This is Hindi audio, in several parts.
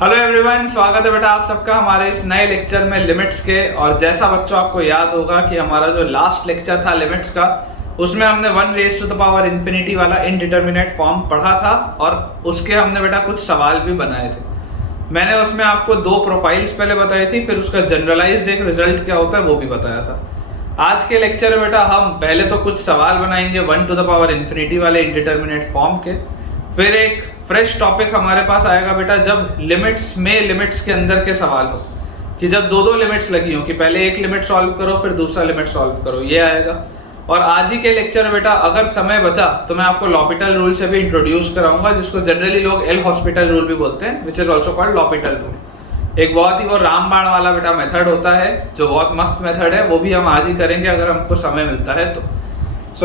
हेलो एवरीवन, स्वागत है बेटा आप सबका हमारे इस नए लेक्चर में लिमिट्स के। और जैसा बच्चों आपको याद होगा कि हमारा जो लास्ट लेक्चर था लिमिट्स का, उसमें हमने 1 raise to the power infinity वाला इनडिटर्मिनेट फॉर्म पढ़ा था और उसके हमने बेटा कुछ सवाल भी बनाए थे। मैंने उसमें आपको 2 प्रोफाइल्स पहले बताई थी, फिर उसका जनरलाइज्ड एक रिजल्ट क्या होता है वो भी बताया था। आज के लेक्चर में बेटा हम पहले तो कुछ सवाल बनाएंगे 1 टू द पावर इन्फिनिटी वाले इनडिटर्मिनेट फॉर्म के, फिर एक फ्रेश टॉपिक हमारे पास आएगा बेटा जब लिमिट्स में लिमिट्स के अंदर के सवाल हो, कि जब दो लिमिट्स लगी हो कि पहले एक लिमिट सॉल्व करो फिर दूसरा लिमिट सॉल्व करो, ये आएगा। और आज ही के लेक्चर में बेटा अगर समय बचा तो मैं आपको लॉपिटल रूल से भी इंट्रोड्यूस कराऊंगा, जिसको जनरली लोग एल हॉस्पिटल रूल भी बोलते हैं, which is also called L'Hôpital rule. एक बहुत ही वो रामबाण वाला बेटा मेथड होता है जो बहुत मस्त मेथड है, वो भी हम आज ही करेंगे अगर हमको समय मिलता है तो।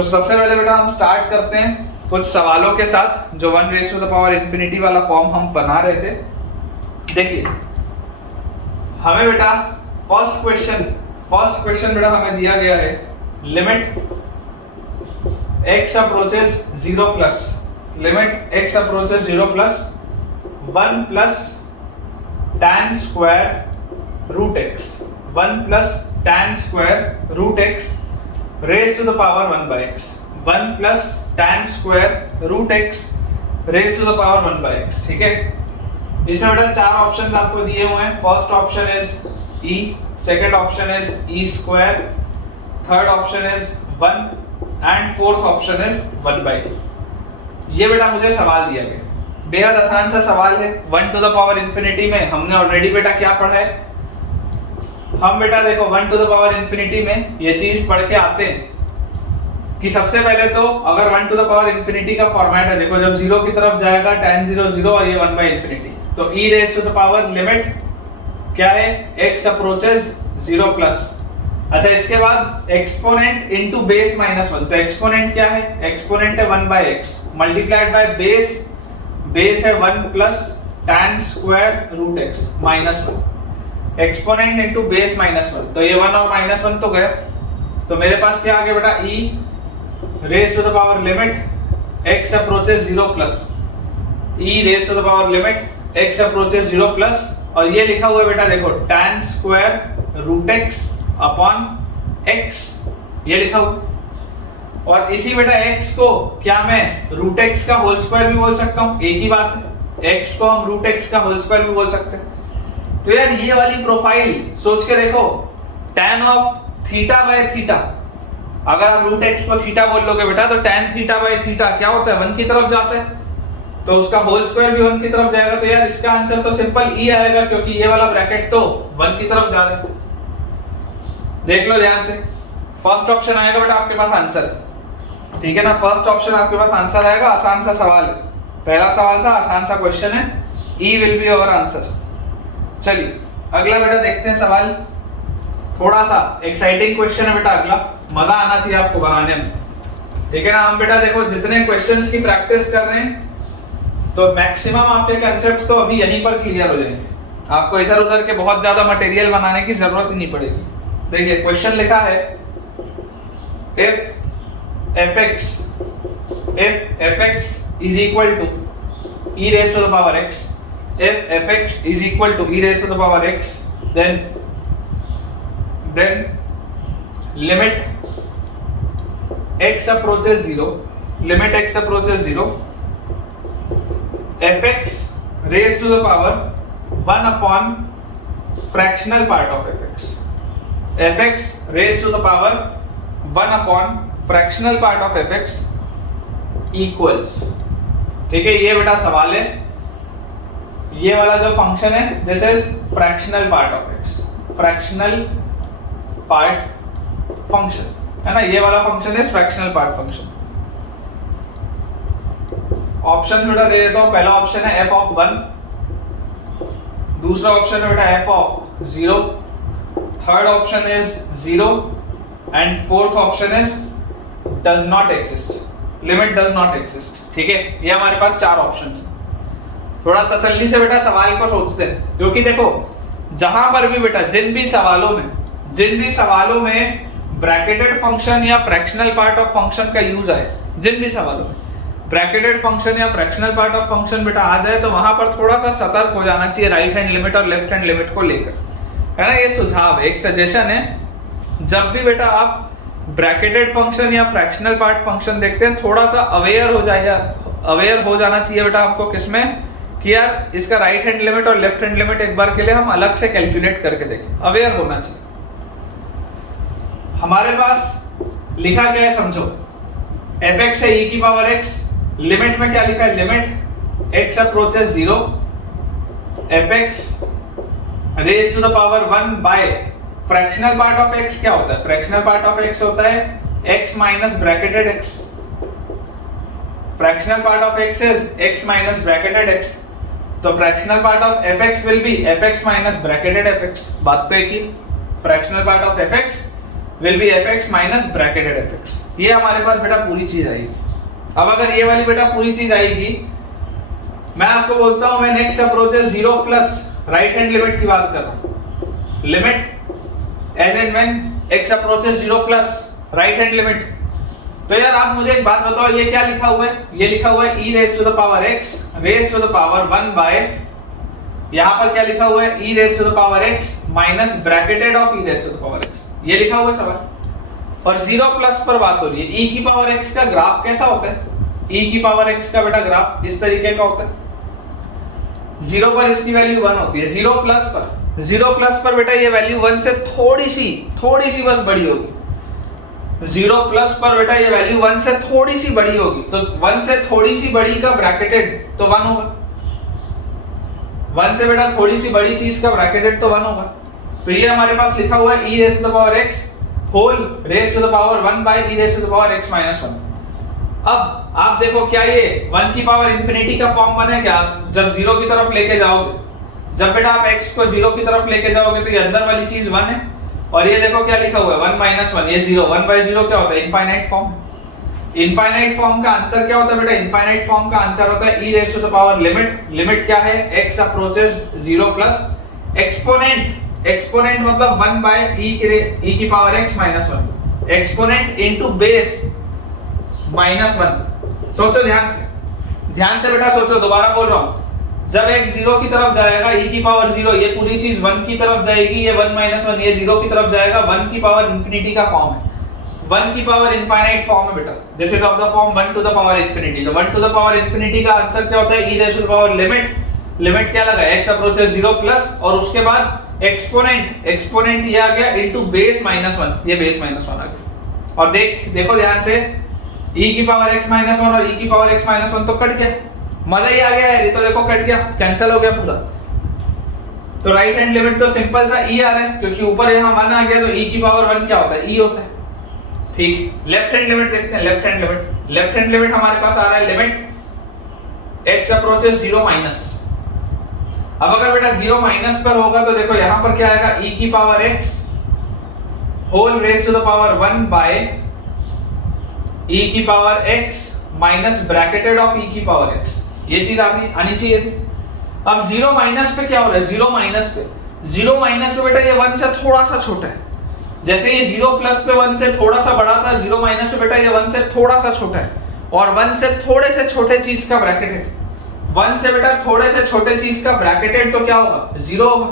सबसे पहले बेटा हम स्टार्ट करते हैं कुछ सवालों के साथ जो 1 raise to the power infinity वाला फॉर्म हम बना रहे थे। देखिए हमें बेटा फर्स्ट क्वेश्चन बेटा हमें दिया गया है limit x approaches 0 plus 1 plus tan square root x 1 plus tan square root x raise to the power 1 by x 1 plus tan square root x raise to the power 1 by x। ठीक है, इसमें बेटा 4 ऑप्शंस आपको दिए हुए हैं। First option is e, second option is e square, third option is 1 and fourth option is 1 by 2। ये बेटा मुझे सवाल दिया गया, बेहद आसान सा सवाल है। 1 टू द पावर इन्फिनिटी में हमने ऑलरेडी बेटा क्या पढ़ा है, हम बेटा देखो 1 टू द पावर इन्फिनिटी में ये चीज पढ़ के आते हैं कि सबसे पहले तो अगर 1 टू द पावर इन्फिनिटी का फॉर्मेट है, देखो जब 0 की तरफ जाएगा tan 0 0 और ये 1 by इन्फिनिटी, तो e raise to the power limit क्या है x अप्रोचेस 0 प्लस। अच्छा, इसके बाद एक्सपोनेंट इनटू बेस -1, तो एक्सपोनेंट क्या है, एक्सपोनेंट है 1 by x multiplied by base है 1 plus tan square root x -1, exponent into base -1, तो ये 1 और -1 तो गया, तो मेरे पास क्या आ गया बेटा e raise to the power limit x approaches 0 plus, e raise to the power limit x approaches 0 plus, और ये लिखा हुआ है बेटा देखो tan square root x upon x, ये लिखा हुआ। और इसी बेटा x को क्या मैं रूट x का होल स्क्वायर भी बोल सकता हूँ, एक ही बात है, x को हम रूट x का होल स्क्वायर भी बोल सकते हैं। तो यार ये वाली प्रोफाइल सोच के देखो, tan of theta by theta, अगर आप रूट x को थीटा बोल लोगे बेटा तो tan थीटा बाय थीटा क्या होता है, 1 की तरफ जाता है, तो उसका होल स्क्वायर भी 1 की तरफ जाएगा। तो यार इसका आंसर तो सिंपल e आएगा, क्योंकि ये वाला ब्रैकेट तो 1 की तरफ जा रहा है। देख लो ध्यान से, फर्स्ट ऑप्शन आएगा बेटा आपके पास आंसर, ठीक है ना, फर्स्ट ऑप्शन आपके पास आंसर आएगा। आसान सा सवाल है, पहला सवाल था, आसान सा क्वेश्चन है, e will be our answer. चलिए अगला बेटा देखते हैं सवाल, थोड़ा सा एक्साइटिंग क्वेश्चन है बेटा अगला, मजा आना चाहिए आपको बनाने में, ठीक है ना। हम बेटा देखो जितने क्वेश्चंस की प्रैक्टिस कर रहे हैं तो मैक्सिमम आपके कांसेप्ट्स तो अभी यहीं पर क्लियर हो जाएंगे, आपको इधर उधर के बहुत ज्यादा मटेरियल बनाने की जरूरत ही नहीं पड़ेगी। देखिए क्वेश्चन लिखा है if fx is equal to e raised to the power x, if fx is equal to e raised to the power x, then limit x approaches 0, fx raised to the power 1 upon fractional part of fx raised to the power 1 upon fractional part of fx equals, ठीक है। ये बेटा सवाल है, ये वाला जो फंक्शन है this is fractional part of x, fractional part function है ना, ये वाला function is fractional part function. Option बेटा दे देता हूं, पहला ऑप्शन है f ऑफ 1, दूसरा ऑप्शन है बेटा f of 0, third option is 0 and fourth option is does not exist, limit does not exist, ठीक है। ये हमारे पास 4 ऑप्शंस हैं। थोड़ा तसल्ली से बेटा सवाल को सोचते हैं, क्योंकि देखो जहां पर भी बेटा जिन भी सवालों में ब्रैकेटेड फंक्शन या फ्रैक्शनल पार्ट ऑफ फंक्शन का यूज आए, जिन भी सवालों में, ब्रैकेटेड फंक्शन या फ्रैक्शनल पार्ट ऑफ फंक्शन बेटा आ जाए तो वहां पर थोड़ा सा सतर्क हो जाना चाहिए राइट हैंड लिमिट और लेफ्ट हैंड लिमिट को लेकर, है ना। ये सुझाव है, एक सजेशन है, जब भी बेटा आप ब्रैकेटेड फंक्शन या फ्रैक्शनल पार्ट फंक्शन देखते हैं थोड़ा सा अवेयर हो जाना चाहिए बेटा आपको किसमें, कि यार इसका राइट हैंड लिमिट और लेफ्ट हैंड लिमिट एक बार के लिए हम अलग से कैलकुलेट करके देखें, अवेयर होना चाहिए। हमारे पास लिखा क्या है समझो, fx है e की पावर x, लिमिट में क्या लिखा है, limit x approaches 0 fx raise to the power 1 by fractional part of x क्या होता है, फ्रैक्शनल पार्ट ऑफ x होता है x minus bracketed x, fractional part of x is x minus bracketed x, तो fractional part of fx will be fx minus bracketed fx, बात तो एक ही, fractional part of fx will be fx minus bracketed fx। ये हमारे पास बेटा पूरी चीज आएगी। अब अगर ये वाली बेटा पूरी चीज आएगी, मैं आपको बोलता हूं when x approaches 0 plus right hand limit की बात कर रहा हूं, limit as and when x approaches 0 plus right hand limit, तो यार आप मुझे एक बात बताओ, ये क्या लिखा हुआ है, ये लिखा हुआ है e raise to the power x raise to the power 1 by, यहां पर क्या लिखा हुआ है e raise to the power x minus bracketed of e raise to the power x, ये लिखा हुआ सवाल। और 0 प्लस पर बात हो रही है, e की पावर x का ग्राफ कैसा होता है, e की पावर x का बेटा ग्राफ इस तरीके का होता है, 0 पर इसकी वैल्यू 1 होती है, 0 प्लस पर बेटा ये वैल्यू 1 से थोड़ी सी बस बड़ी होगी, 0 प्लस पर बेटा ये वैल्यू 1 से थोड़ी सी बड़ी होगी, तो 1 से थोड़ी सी बड़ी का ब्रैकेटेड तो 1 होगा, 1 से बेटा थोड़ी सी बड़ी चीज का ब्रैकेटेड तो 1 होगा, तो ये हमारे पास लिखा हुआ है e raise to the power x whole raise to the power 1 by e raise to the power x minus 1। अब आप देखो क्या ये 1 की पावर इंफिनिटी का फॉर्म बने क्या, जब 0 की तरफ लेके जाओगे, जब बेटा आप x को 0 की तरफ लेके जाओगे तो ये अंदर वाली चीज 1 है, और ये देखो क्या लिखा हुआ है 1 माइनस 1, ये 0, 1 बाय 0 क्या होता है, इनफाइनाइट फॉर्म। इनफाइनाइट फॉर्म का आंसर क्या होता है बेटा, इनफाइनाइट फॉर्म का आंसर होता है e raise to the power limit क्या है, x अप्रोचेस 0 प्लस एक्सपोनेंट मतलब 1 बाय e की power x minus 1, exponent into base minus 1। सोचो ध्यान से बेटा सोचो, दोबारा बोल रहा हूं, जब x 0 की तरफ जाएगा e की पावर 0, ये पूरी चीज 1 की तरफ जाएगी, ये 1 माइनस 1 ये 0 की तरफ जाएगा, 1 की पावर इंफिनिटी का फॉर्म है, 1 की पावर इनफाइनाइट फॉर्म है बेटा, this is of the form 1 to the power infinity. तो 1 टू द पावर इंफिनिटी का आंसर क्या होता है, e raise to the power limit क्या लगा, x अप्रोचेस 0 प्लस और उसके बाद एक्सपोनेंट ये आ गया इनटू बेस माइनस 1, ये बेस माइनस 1 आ गया। और देखो ध्यान से, e की पावर x माइनस 1 और e की पावर x माइनस 1 तो कट गया, मजा ही आ गया यार, ये तो देखो कट गया, कैंसिल हो गया पूरा। तो राइट हैंड लिमिट तो सिंपल सा e आ रहा है, क्योंकि ऊपर यहां 1 आ गया, तो e की पावर 1 क्या होता है, e होता है, ठीक। लेफ्ट हैंड लिमिट देखते हैं, लेफ्ट हैंड लिमिट हमारे पास आ रहा है लिमिट x अप्रोचेस 0 माइनस। अब अगर बेटा 0 माइनस पर होगा तो देखो यहां पर क्या आएगा, e की power x whole raise to the power 1 by e की power x minus bracketed of e की पावर x, ये चीज आनी चाहिए थी। अब 0 माइनस पे क्या हो रहा है, 0 माइनस पे बेटा ये 1 से थोड़ा सा छोटा है, जैसे ये 0 प्लस पे 1 से थोड़ा सा बड़ा था, 0 माइनस पे बेटा ये 1 से थोड़ा सा छोटा है, और 1 से थोड़े से छोटे चीज का ब्रैकेटेड, 1 से बेटा थोड़े से छोटे चीज का ब्रैकेटेड तो क्या होगा, 0 होगा,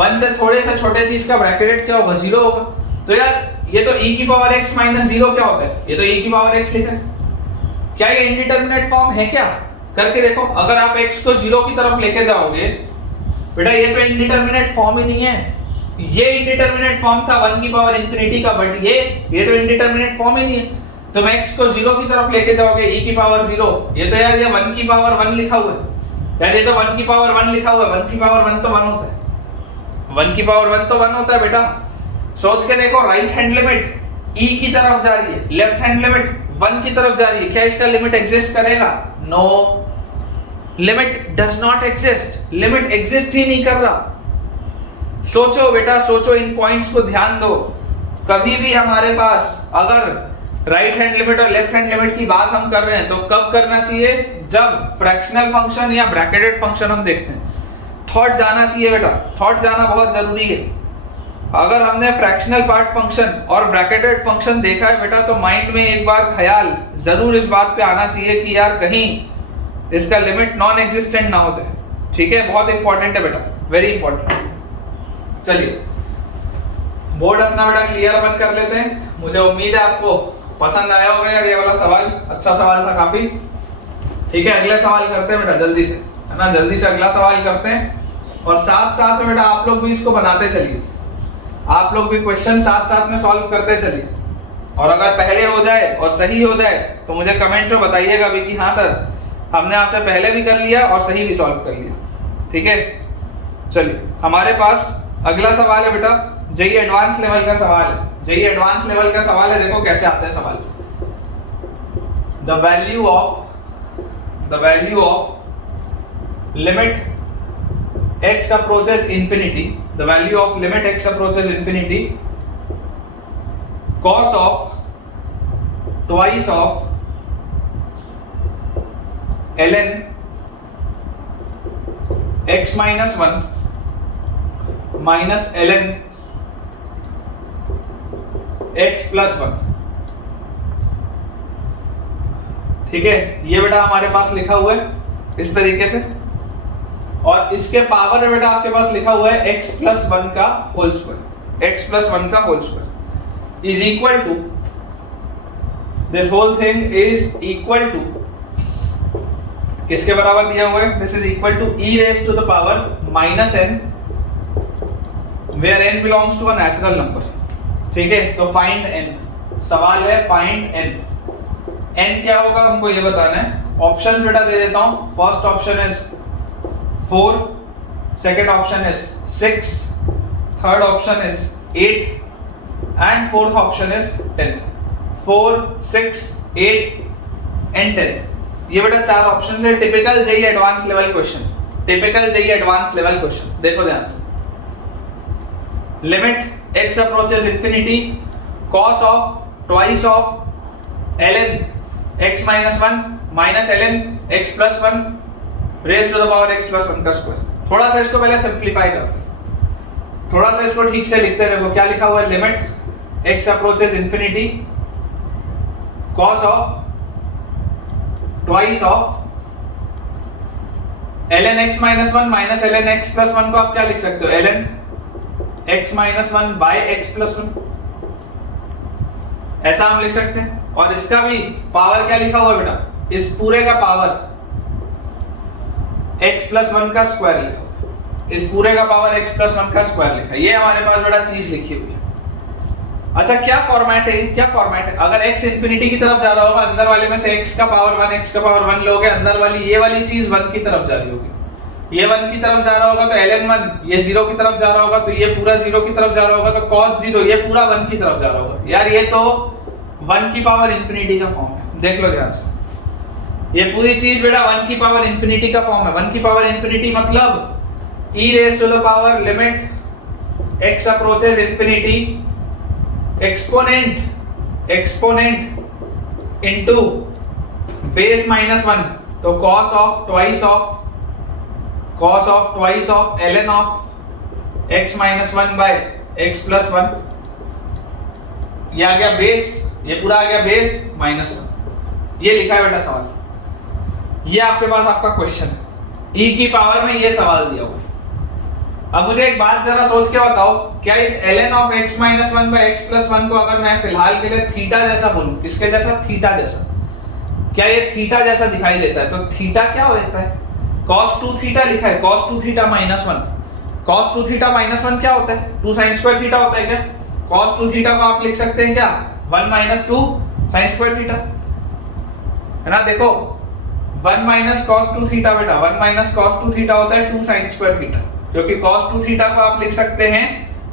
1 से थोड़े से छोटे चीज का ब्रैकेटेड क्या होगा, 0 होगा। तो यार ये तो e की पावर x माइनस 0 क्या होता है, ये तो e की पावर x लिखा है, क्या ये इंडिटरमिनेट फॉर्म है क्या, करके देखो, अगर आप x को 0 की तरफ लेके जाओगे बेटा, ये तो इंडिटरमिनेट फॉर्म ही नहीं है, ये इंडिटरमिनेट फॉर्म था 1 की पावर इंफिनिटी का, बट ये तो इंडिटरमिनेट फॉर्म ही नहीं है। तो मैं x को 0 की तरफ लेके जाओगे, e की पावर 0, ये तो यार ये 1 की पावर 1 लिखा हुआ है यार, ये तो 1 की पावर 1 लिखा हुआ है, 1 की पावर 1 तो 1 होता है, 1 की पावर 1 तो 1 होता है बेटा। सोच के देखो, राइट हैंड लिमिट e की तरफ जा रही है, लेफ्ट हैंड लिमिट 1 की तरफ जा रही है, क्या इसका लिमिट एग्जिस्ट करेगा, no, limit does not exist, limit exist ही नहीं कर रहा। सोचो बेटा सोचो, इन पॉइंट्स को ध्यान दो, कभी भी हमारे पास अगर राइट हैंड लिमिट और लेफ्ट हैंड लिमिट की बात हम कर रहे हैं तो कब करना चाहिए, जब फ्रैक्शनल फंक्शन या ब्रैकेटेड फंक्शन हम देखते हैं। थॉट जाना चाहिए बेटा, थॉट जाना बहुत जरूरी है। अगर हमने फ्रैक्शनल पार्ट फंक्शन और ब्रैकेटेड फंक्शन देखा है बेटा तो माइंड में एक बार ख्याल जरूर इस बात पे आना चाहिए कि यार कहीं इसका लिमिट नॉन एग्जिस्टेंट ना हो जाए। ठीक है, बहुत इंपॉर्टेंट है बेटा, वेरी इंपॉर्टेंट। चलिए बोर्ड अपना बेटा क्लियर बंद कर लेते हैं। मुझे उम्मीद है आपको पसंद आया होगा यार, ये वाला सवाल अच्छा सवाल था काफी। ठीक है, अगले सवाल करते हैं बेटा जल्दी से, है ना, जल्दी से अगला सवाल करते हैं। और साथ साथ में बेटा आप लोग भी इसको बनाते चलिए, आप लोग भी क्वेश्चन साथ साथ में सॉल्व करते चलिए। और अगर पहले हो जाए और सही हो जाए तो मुझे कमेंट में बताइएगा भी कि हाँ सर हमने आपसे पहले भी कर लिया और सही भी सॉल्व कर लिया। ठीक है, चलिए हमारे पास अगला सवाल है बेटा जेई एडवांस लेवल का सवाल है। जेई एडवांस लेवल का सवाल है, देखो कैसे आते हैं सवाल। The value of limit x approaches infinity, the value of limit x approaches infinity, cos of twice of ln x minus 1 minus ln x plus 1। ठीक है, ये बेटा हमारे पास लिखा हुआ है इस तरीके से, और इसके पावर में बेटा आपके पास लिखा हुआ है x plus 1 का होल स्क्वायर, x plus 1 का whole square is equal to, this whole thing is equal to किसके बराबर दिया हुआ है, this is equal to e raised to the power minus n where n belongs to a natural number। ठीक है, तो फाइंड n, सवाल है फाइंड n। n क्या होगा हमको ये बताना है। ऑप्शंस बेटा दे देता हूं। First option is 4, second option is 6, third option is 8 and fourth option is 10। 4, 6, 8 and 10, ये बेटा चार ऑप्शन है। Typical JEE advance level question, typical JEE advance level question. देखो ध्यान से, limit x approaches infinity, cos of twice of ln x minus 1 minus ln x plus 1 raise to the power x plus 1 का स्क्वायर। थोड़ा सा इसको पहले सिंपलीफाई करते हैं, थोड़ा सा इसको ठीक से लिखते हैं। देखो क्या लिखा हुआ है, limit x approaches infinity cos of twice of ln x minus 1 minus ln x plus 1 को आप क्या लिख सकते हो, ln x minus 1 by x plus 1, ऐसा हम लिख सकते हैं। और इसका भी पावर क्या लिखा हुआ है बेटा, इस पूरे का पावर x plus 1 का स्क्वायर लिखा, इस पूरे का पावर x plus 1 का स्क्वायर लिखा। ये हमारे पास बेटा चीज लिखी हुई है। अच्छा क्या फॉर्मेट है, क्या फॉर्मेट है, अगर x इंफिनिटी की तरफ जा रहा होगा, अंदर वाले में से x का पावर 1 x का पावर 1 लोगे, अंदर वाली ये वाली चीज 1 की तरफ जा रही होगी। ये 1 की तरफ जा रहा होगा तो ln 1, ये 0 की तरफ जा रहा होगा तो ये पूरा 0 की तरफ जा रहा होगा, तो cos 0 ये पूरा 1 की तरफ जा रहा होगा। यार ये तो 1 की पावर इंफिनिटी का फॉर्म है, देख लो ध्यान से। ये पूरी चीज बेटा 1 की पावर इंफिनिटी का फॉर्म है। 1 की पावर इंफिनिटी मतलब e raised to the power limit x approaches infinity exponent into base minus 1, तो cos of twice of ln of x minus 1 by x plus 1, ये आ गया बेस, ये पूरा आ गया बेस माइनस 1। ये लिखा है बेटा सवाल, ये आपके पास आपका क्वेश्चन है। e की पावर में ये सवाल दिया हुआ है। अब मुझे एक बात जरा सोच के बताओ, क्या इस ln of x minus 1 by x plus 1 को अगर मैं फिलहाल के लिए थीटा जैसा बोलूं, किसके जैसा, थीटा जैसा, क्या ये थीटा जैसा दिखाई देता है? तो थीटा क्या हो जाता है, cos 2 थीटा लिखा है, cos 2 theta minus 1, cos 2 theta minus 1 क्या होता है, 2 sin square थीटा होता है क्या? cos 2 थीटा को आप लिख सकते हैं क्या, 1 minus 2 sin square थीटा, है ना। देखो 1 minus cos 2 थीटा बेटा, 1 minus cos 2 थीटा होता है 2 sin square थीटा, क्योंकि cos 2 थीटा को आप लिख सकते हैं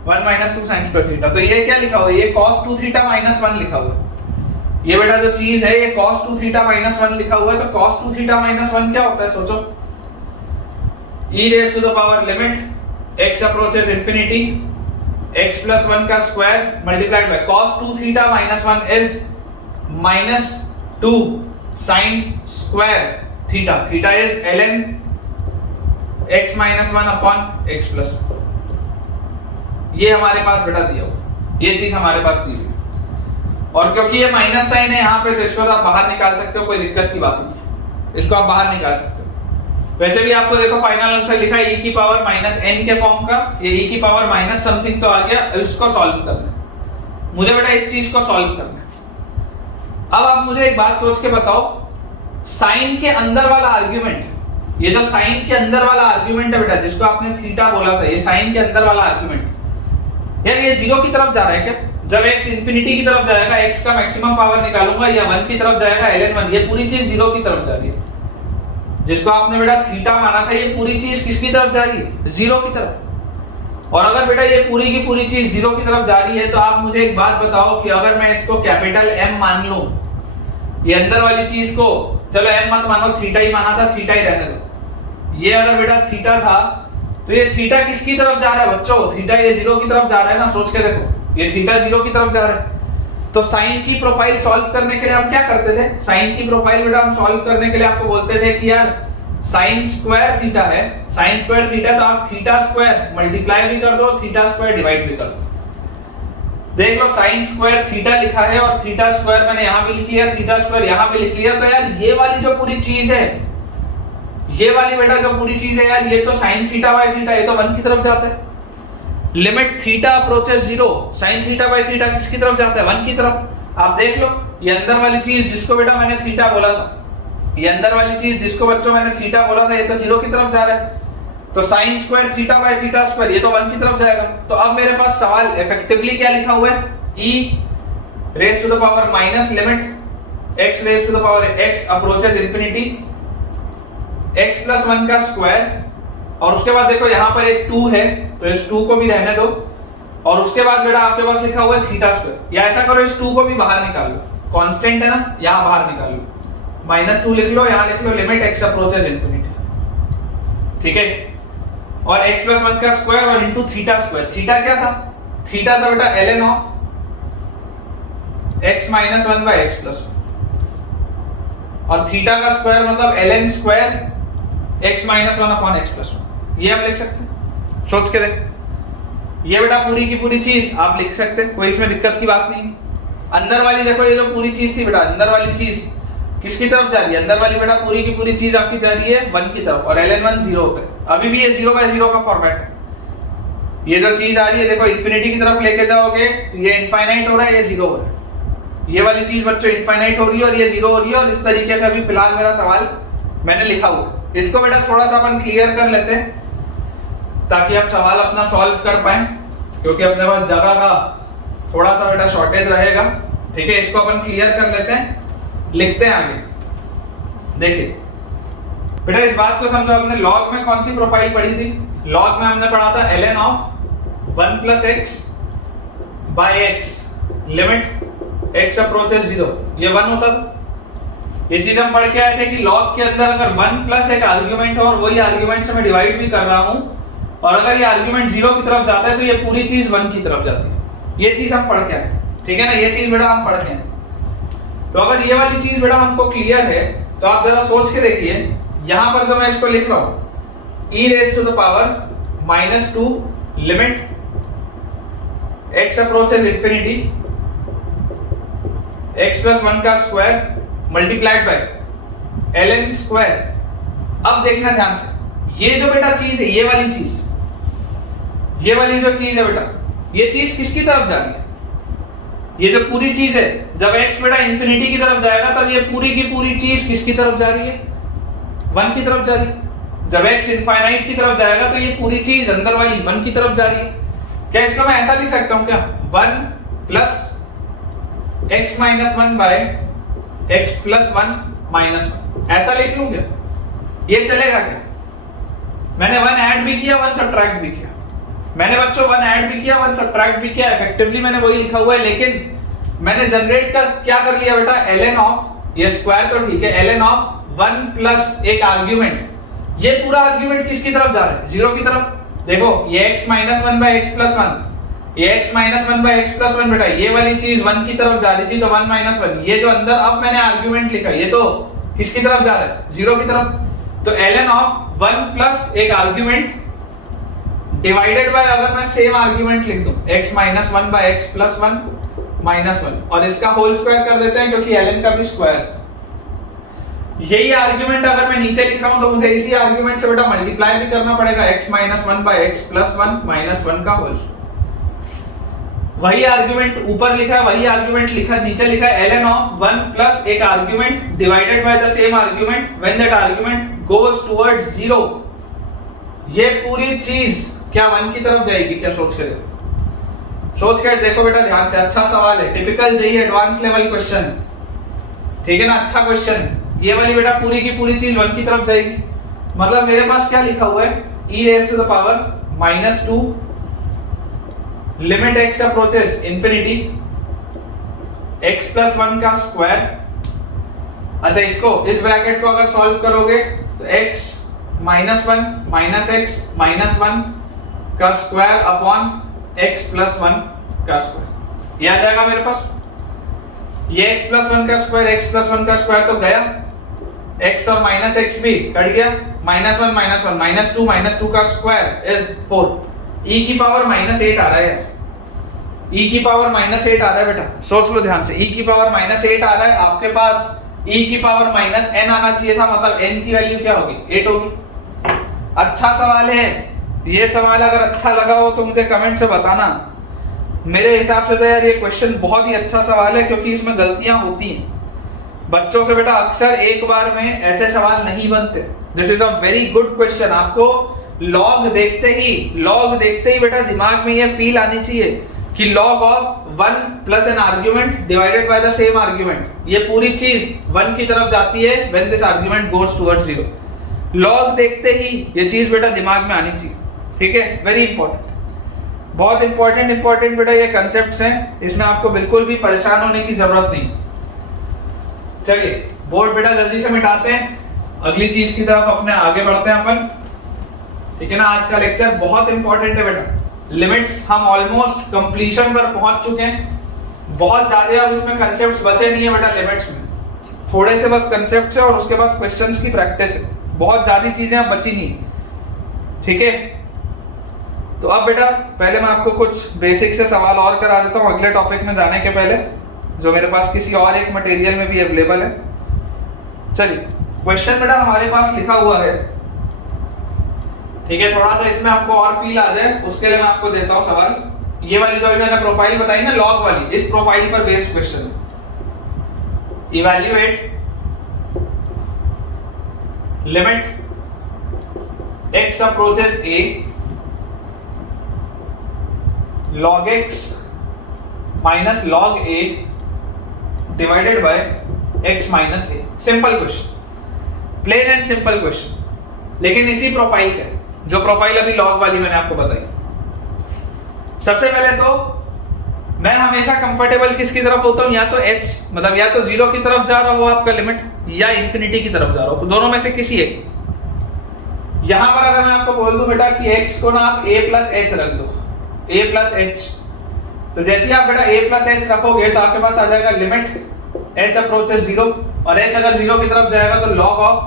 1 minus 2 sin square थीटा। तो ये क्या लिखा हुआ है, ये cos 2 थीटा minus 1 लिखा हुआ है। ये बेटा जो चीज है ये cos 2 थीटा minus 1 लिखा हुआ है, तो cos 2 थीटा minus 1 क्या होता है सोचो, e raised to the power limit x approaches infinity x plus 1 का square multiplied bye cos 2 theta minus 1 is minus 2 sin square theta, theta is ln x minus 1 upon x plus 1। ये हमारे पास बेटा दिया हुआ, ये चीज हमारे पास दी हुई, और क्योंकि ये माइनस साइन है यहाँ पे तो इसको तो आप बाहर निकाल सकते हो, कोई दिक्कत की बात नहीं है, इसको आप बाहर निकाल सकते हो। वैसे भी आपको देखो फाइनल आंसर लिखा है e की पावर माइनस n के फॉर्म का, ये e की पावर माइनस समथिंग तो आ गया, इसको सॉल्व करना है मुझे बेटा, इस चीज को सॉल्व करना है। अब आप मुझे एक बात सोच के बताओ, साइन के अंदर वाला आर्ग्यूमेंट, ये जो साइन के अंदर वाला आर्ग्यूमेंट है बेटा, जिसको आपने थीटा बोला था, ये साइन के अंदर वाला आर्ग्यूमेंट यार ये जीरो की तरफ जा रहा है क्या? जब x इंफिनिटी की तरफ जाएगा, x का मैक्सिमम पावर निकालूंगा, या 1 की तरफ जाएगा ln1, ये पूरी चीज जीरो की तरफ जा रही है। जिसको आपने बेटा थीटा माना था, ये पूरी चीज किसकी तरफ जा रही है? जीरो की तरफ। और अगर बेटा ये पूरी की पूरी चीज जीरो की तरफ जा रही है, तो आप मुझे एक बात बताओ कि अगर मैं इसको कैपिटल M मान लूं, ये अंदर वाली चीज को, चलो M मत मानो, थीटा ही माना था, थीटा ही रहने दो। ये अगर बेटा थीटा था, तो ये थीटा किसकी तरफ जा रहा है बच्चों? थीटा ये जीरो की तरफ जा रहा है ना, सोच के देखो, ये थीटा जीरो की तरफ जा रहा है। तो साइन की प्रोफाइल सॉल्व करने के लिए हम क्या करते थे? साइन की प्रोफाइल बेटा हम सॉल्व करने के लिए आपको बोलते थे कि यार साइन स्क्वायर थीटा है, साइन स्क्वायर थीटा, तो आप थीटा स्क्वायर मल्टीप्लाई भी कर दो, थीटा स्क्वायर डिवाइड भी कर दो। देख लो साइन स्क्वायर थीटा लिखा है और थीटा स्क्वायर मैंने यहां भी लिख लिया, थीटा स्क्वायर यहां भी लिख लिया, तो यार ये वाली जो पूरी चीज है, ये वाली बेटा जो पूरी चीज है यार, ये तो साइन थीटा बाय थीटा, ये तो 1 की तरफ जाता है। Limit theta approaches zero, sine theta by theta किसकी तरफ जाता है? 1 की तरफ। आप देख लो, ये अंदर वाली चीज जिसको बेटा मैंने थीटा बोला था, ये अंदर वाली चीज जिसको बच्चों मैंने थीटा बोला था, ये तो जीरो की तरफ जा रहा है। तो sine square theta by theta square, ये तो 1 की तरफ जाएगा। तो अब मेरे पास सवाल इफेक्टिवली क्या लिखा हुआ है? e raise to the power minus limit x raise to the power x approaches infinity x plus 1 का स्क्वायर, और उसके बाद देखो यहाँ पर एक 2 है, तो इस 2 को भी रहने दो, और उसके बाद बेटा आपके पास लिखा हुआ है थीटा स्क्वायर। या ऐसा करो, इस 2 को भी बाहर निकाल लो, कांस्टेंट है ना, यहाँ बाहर निकाल लो, -2 लिख लो, यहाँ लिख लो लिमिट x अप्रोचेस इंफिनिटी, ठीक है। और x प्लस 1 का स्क्वायर और इनटू थीटा स्क्वायर। थीटा क्या था? थीटा था बेटा ln of x minus 1 by x plus 1, और थीटा का स्क्वायर मतलब ln square x minus 1 upon x plus 1। ये आप लिख सकते हैं, सोच के देख, ये बेटा पूरी की पूरी चीज आप लिख सकते हैं, कोई इसमें दिक्कत की बात नहीं। अंदर वाली देखो, ये जो पूरी चीज थी बेटा, अंदर वाली चीज किसकी तरफ जा रही है? अंदर वाली बेटा पूरी की पूरी चीज आपकी जा रही है 1 की तरफ, और ln1 0 पे। अभी भी ये 0 बाय 0 का फॉर्मेट है। ये जो चीज आ रही है देखो, इंफिनिटी की तरफ लेके जाओगे तो ये इनफाइनाइट हो रहा है, ये 0 हो रहा है। ये वाली चीज बच्चों इनफाइनाइट हो रही है और ये 0 हो रही है, और इस तरीके से अभी फिलहाल मेरा सवाल मैंने लिखा हुआ है। इसको बेटा थोड़ा सा अपन क्लियर कर लेते हैं, ताकि आप सवाल अपना सॉल्व कर पाए, क्योंकि अपने पास जगह का थोड़ा सा बेटा शॉर्टेज रहेगा, ठीक है। इसको अपन क्लियर कर लेते हैं, लिखते हैं आगे। देखिए बेटा, इस बात को समझो, हमने लॉग में कौन सी प्रोफाइल पढ़ी थी? लॉग में हमने पढ़ा था ln of 1 plus x by x limit x approaches 0, ये 1 होता था। ये चीज हम पढ़ के आए थे कि लॉग के अंदर अगर 1 प्लस एक आर्गुमेंट हो और वही आर्गुमेंट से मैं डिवाइड भी कर रहा हूं, और अगर ये आर्गुमेंट 0 की तरफ जाता है तो ये पूरी चीज 1 की तरफ जाती है। ये चीज हम पढ़ के आए, ठीक है ना, ये चीज बेटा हम पढ़ के आए। तो अगर ये वाली चीज बेटा हमको क्लियर है, तो आप जरा सोच के देखिए, यहां पर जो मैं इसको लिख रहा हूं, e raise to the power -2 limit x approaches infinity x plus 1 का square multiplied by ln square. अब देखना ध्यान से, ये जो बेटा चीज है, ये वाली चीज, ये वाली जो चीज है बेटा, ये चीज किसकी तरफ जा रही है? ये जो पूरी चीज है, जब x बेटा इंफिनिटी की तरफ जाएगा तब ये पूरी की पूरी चीज किसकी तरफ जा रही है? 1 की तरफ जा रही है। जब x इनफाइनाइट की तरफ जाएगा तो ये पूरी चीज अंदर वाली 1 की तरफ जा रही है। क्या इसको मैं ऐसा लिख सकता हूं क्या? 1 plus x minus 1 by x plus 1 minus 1, ऐसा लिख लूं क्या? ये चलेगा क्या? मैंने 1 ऐड भी किया, 1 सब्ट्रैक्ट भी किया। मैंने बच्चों 1 ऐड भी किया, 1 सब्ट्रैक्ट भी किया, इफेक्टिवली मैंने वही लिखा हुआ है, लेकिन मैंने जनरेट कर क्या कर लिया बेटा? ln ऑफ, ये स्क्वायर तो ठीक है, ln ऑफ 1 प्लस एक आर्गुमेंट, ये पूरा आर्गुमेंट किसकी तरफ जा रहा है? 0 की तरफ। देखो ये x minus 1 by x plus 1, ये x minus 1 by x plus 1 बेटा, ये वाली चीज 1 की तरफ जा रही थी, तो 1 माइनस 1, ये जो अंदर अब मैंने आर्गुमेंट लिखा, ये तो किसकी तरफ जा रहा है? 0 की तरफ। तो ln ऑफ 1 प्लस एक आर्गुमेंट डिवाइडेड बाय अगर मैं सेम आर्ग्यूमेंट लिख दूं x minus 1 by x plus 1 minus 1 और इसका होल स्क्वायर कर देते हैं क्योंकि ln का भी स्क्वायर। यही आर्ग्यूमेंट अगर मैं नीचे लिख रहा हूं तो मुझे इसी आर्ग्यूमेंट से बेटा मल्टीप्लाई भी करना पड़ेगा x minus 1 by x plus 1 minus 1 का होल स्क्वायर। वही आर्ग्यूमेंट ऊपर लिखा है, वही आर्ग्यूमेंट लिखा नीचे लिखा है ln ऑफ 1 प्लस एक argument divided by the same argument when that argument goes towards 0। ये पूरी चीज क्या 1 की तरफ जाएगी क्या? सोच के देखो, सोच कर देखो बेटा ध्यान से। अच्छा सवाल है, typical JEE advance level question, ठीक है ना? अच्छा क्वेश्चन है। ये वाली बेटा पूरी की पूरी चीज 1 की तरफ जाएगी। मतलब मेरे पास क्या लिखा हुआ है, e raised to the power -2 limit x approaches infinity x plus 1 का स्क्वायर। अच्छा इसको इस ब्रैकेट को अगर सॉल्व करोगे तो x minus 1 minus x minus 1 का स्क्वायर अपॉन x प्लस 1 का स्क्वायर। ये आ जाएगा मेरे पास। ये x प्लस 1 का स्क्वायर, x प्लस 1 का स्क्वायर तो गया, x और माइनस x भी कट गया, माइनस 1 माइनस 2 माइनस 2 का स्क्वायर इज 4। e की पावर -8 आ रहा है, e की पावर -8 आ रहा है बेटा, सोच लो ध्यान से। e की पावर -8 आ रहा है, आपके पास e की पावर -n आना चाहिए था, मतलब n की वैल्यू क्या होगी? 8 होगी। अच्छा सवाल है ये। सवाल अगर अच्छा लगा हो तो मुझे कमेंट से बताना। मेरे हिसाब से तो यार ये क्वेश्चन बहुत ही अच्छा सवाल है क्योंकि इसमें गलतियां होती हैं। बच्चों से बेटा अक्सर एक बार में ऐसे सवाल नहीं बनते। This is a very good question. आपको लॉग देखते ही बेटा दिमाग में ये फील आनी चाहिए कि log of 1 plus an argument divided by the same argument, ये पूरी चीज 1 की तरफ जाती है when this argument goes towards 0। Log देखते ही ये चीज बेटा दिमाग में आनी चाहिए, ठीक है? वेरी इंपॉर्टेंट, बहुत इंपॉर्टेंट बेटा ये कंसेप्ट्स हैं। इसमें आपको बिल्कुल भी परेशान होने की जरूरत नहीं। चलिए बोर्ड बेटा जल्दी से मिटाते हैं, अगली चीज की तरफ अपने आगे बढ़ते हैं अपन, ठीक है ना? आज का लेक्चर बहुत इंपॉर्टेंट है बेटा। लिमिट्स हम ऑलमोस्ट कंप्लीशन पर पहुंच चुके हैं। बहुत ज्यादा अब इसमें कंसेप्ट्स बचे नहीं है बेटा लिमिट्स में, थोड़े से बस कंसेप्ट्स है और उसके बाद क्वेश्चंस की प्रैक्टिस है। बहुत ज्यादा चीजें अब बची नहीं, ठीक है? तो अब बेटा पहले मैं आपको कुछ बेसिक से सवाल और करा देता हूं अगले टॉपिक में जाने के पहले, जो मेरे पास किसी और एक मटेरियल में भी अवेलेबल है। चलिए क्वेश्चन बेटा हमारे पास लिखा हुआ है, ठीक है? थोड़ा सा इसमें आपको और फील आ जाए उसके लिए मैं आपको देता हूं सवाल। ये वाली जो मैंने प्रोफाइल बताई ना लॉग वाली, इस प्रोफाइल पर based question. Evaluate limit x approaches a log x minus log a divided by x minus a। Simple question, plain and simple question, लेकिन इसी प्रोफाइल का जो प्रोफाइल अभी लॉग वाली मैंने आपको बताई। सबसे पहले तो मैं हमेशा कंफर्टेबल किसकी तरफ होता हूं, या तो h मतलब या तो 0 की तरफ जा रहा हो आपका लिमिट, या इंफिनिटी की तरफ जा रहा हो, दोनों में से किसी एक। यहां पर अगर मैं आपको बोल दूं बेटा कि x को ना आप a प्लस h रख दो, a प्लस h, तो जैसे ही आप बेटा a प्लस h रखोगे तो आपके पास आ जाएगा लिमिट h अप्रोचेस 0, और h अगर 0 की तरफ जाएगा तो log of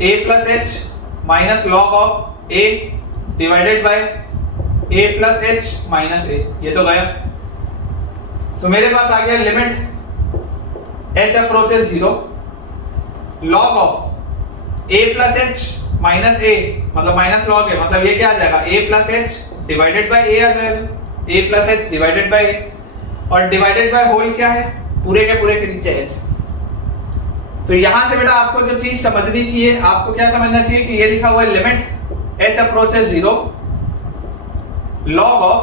a plus h minus log of a divided bye a plus h minus a। ये तो गया, तो मेरे पास आ गया limit h approaches 0 log of a plus h minus a, मतलब माइनस लॉग है, मतलब ये क्या आ जाएगा a plus h divided by a आ जाएगा, a plus h divided by a, और डिवाइडेड बाय होल क्या है, पूरे के पूरे के नीचे h। तो यहां से बेटा आपको जो चीज समझनी चाहिए, आपको क्या समझना चाहिए कि ये लिखा हुआ है limit h approaches 0 log of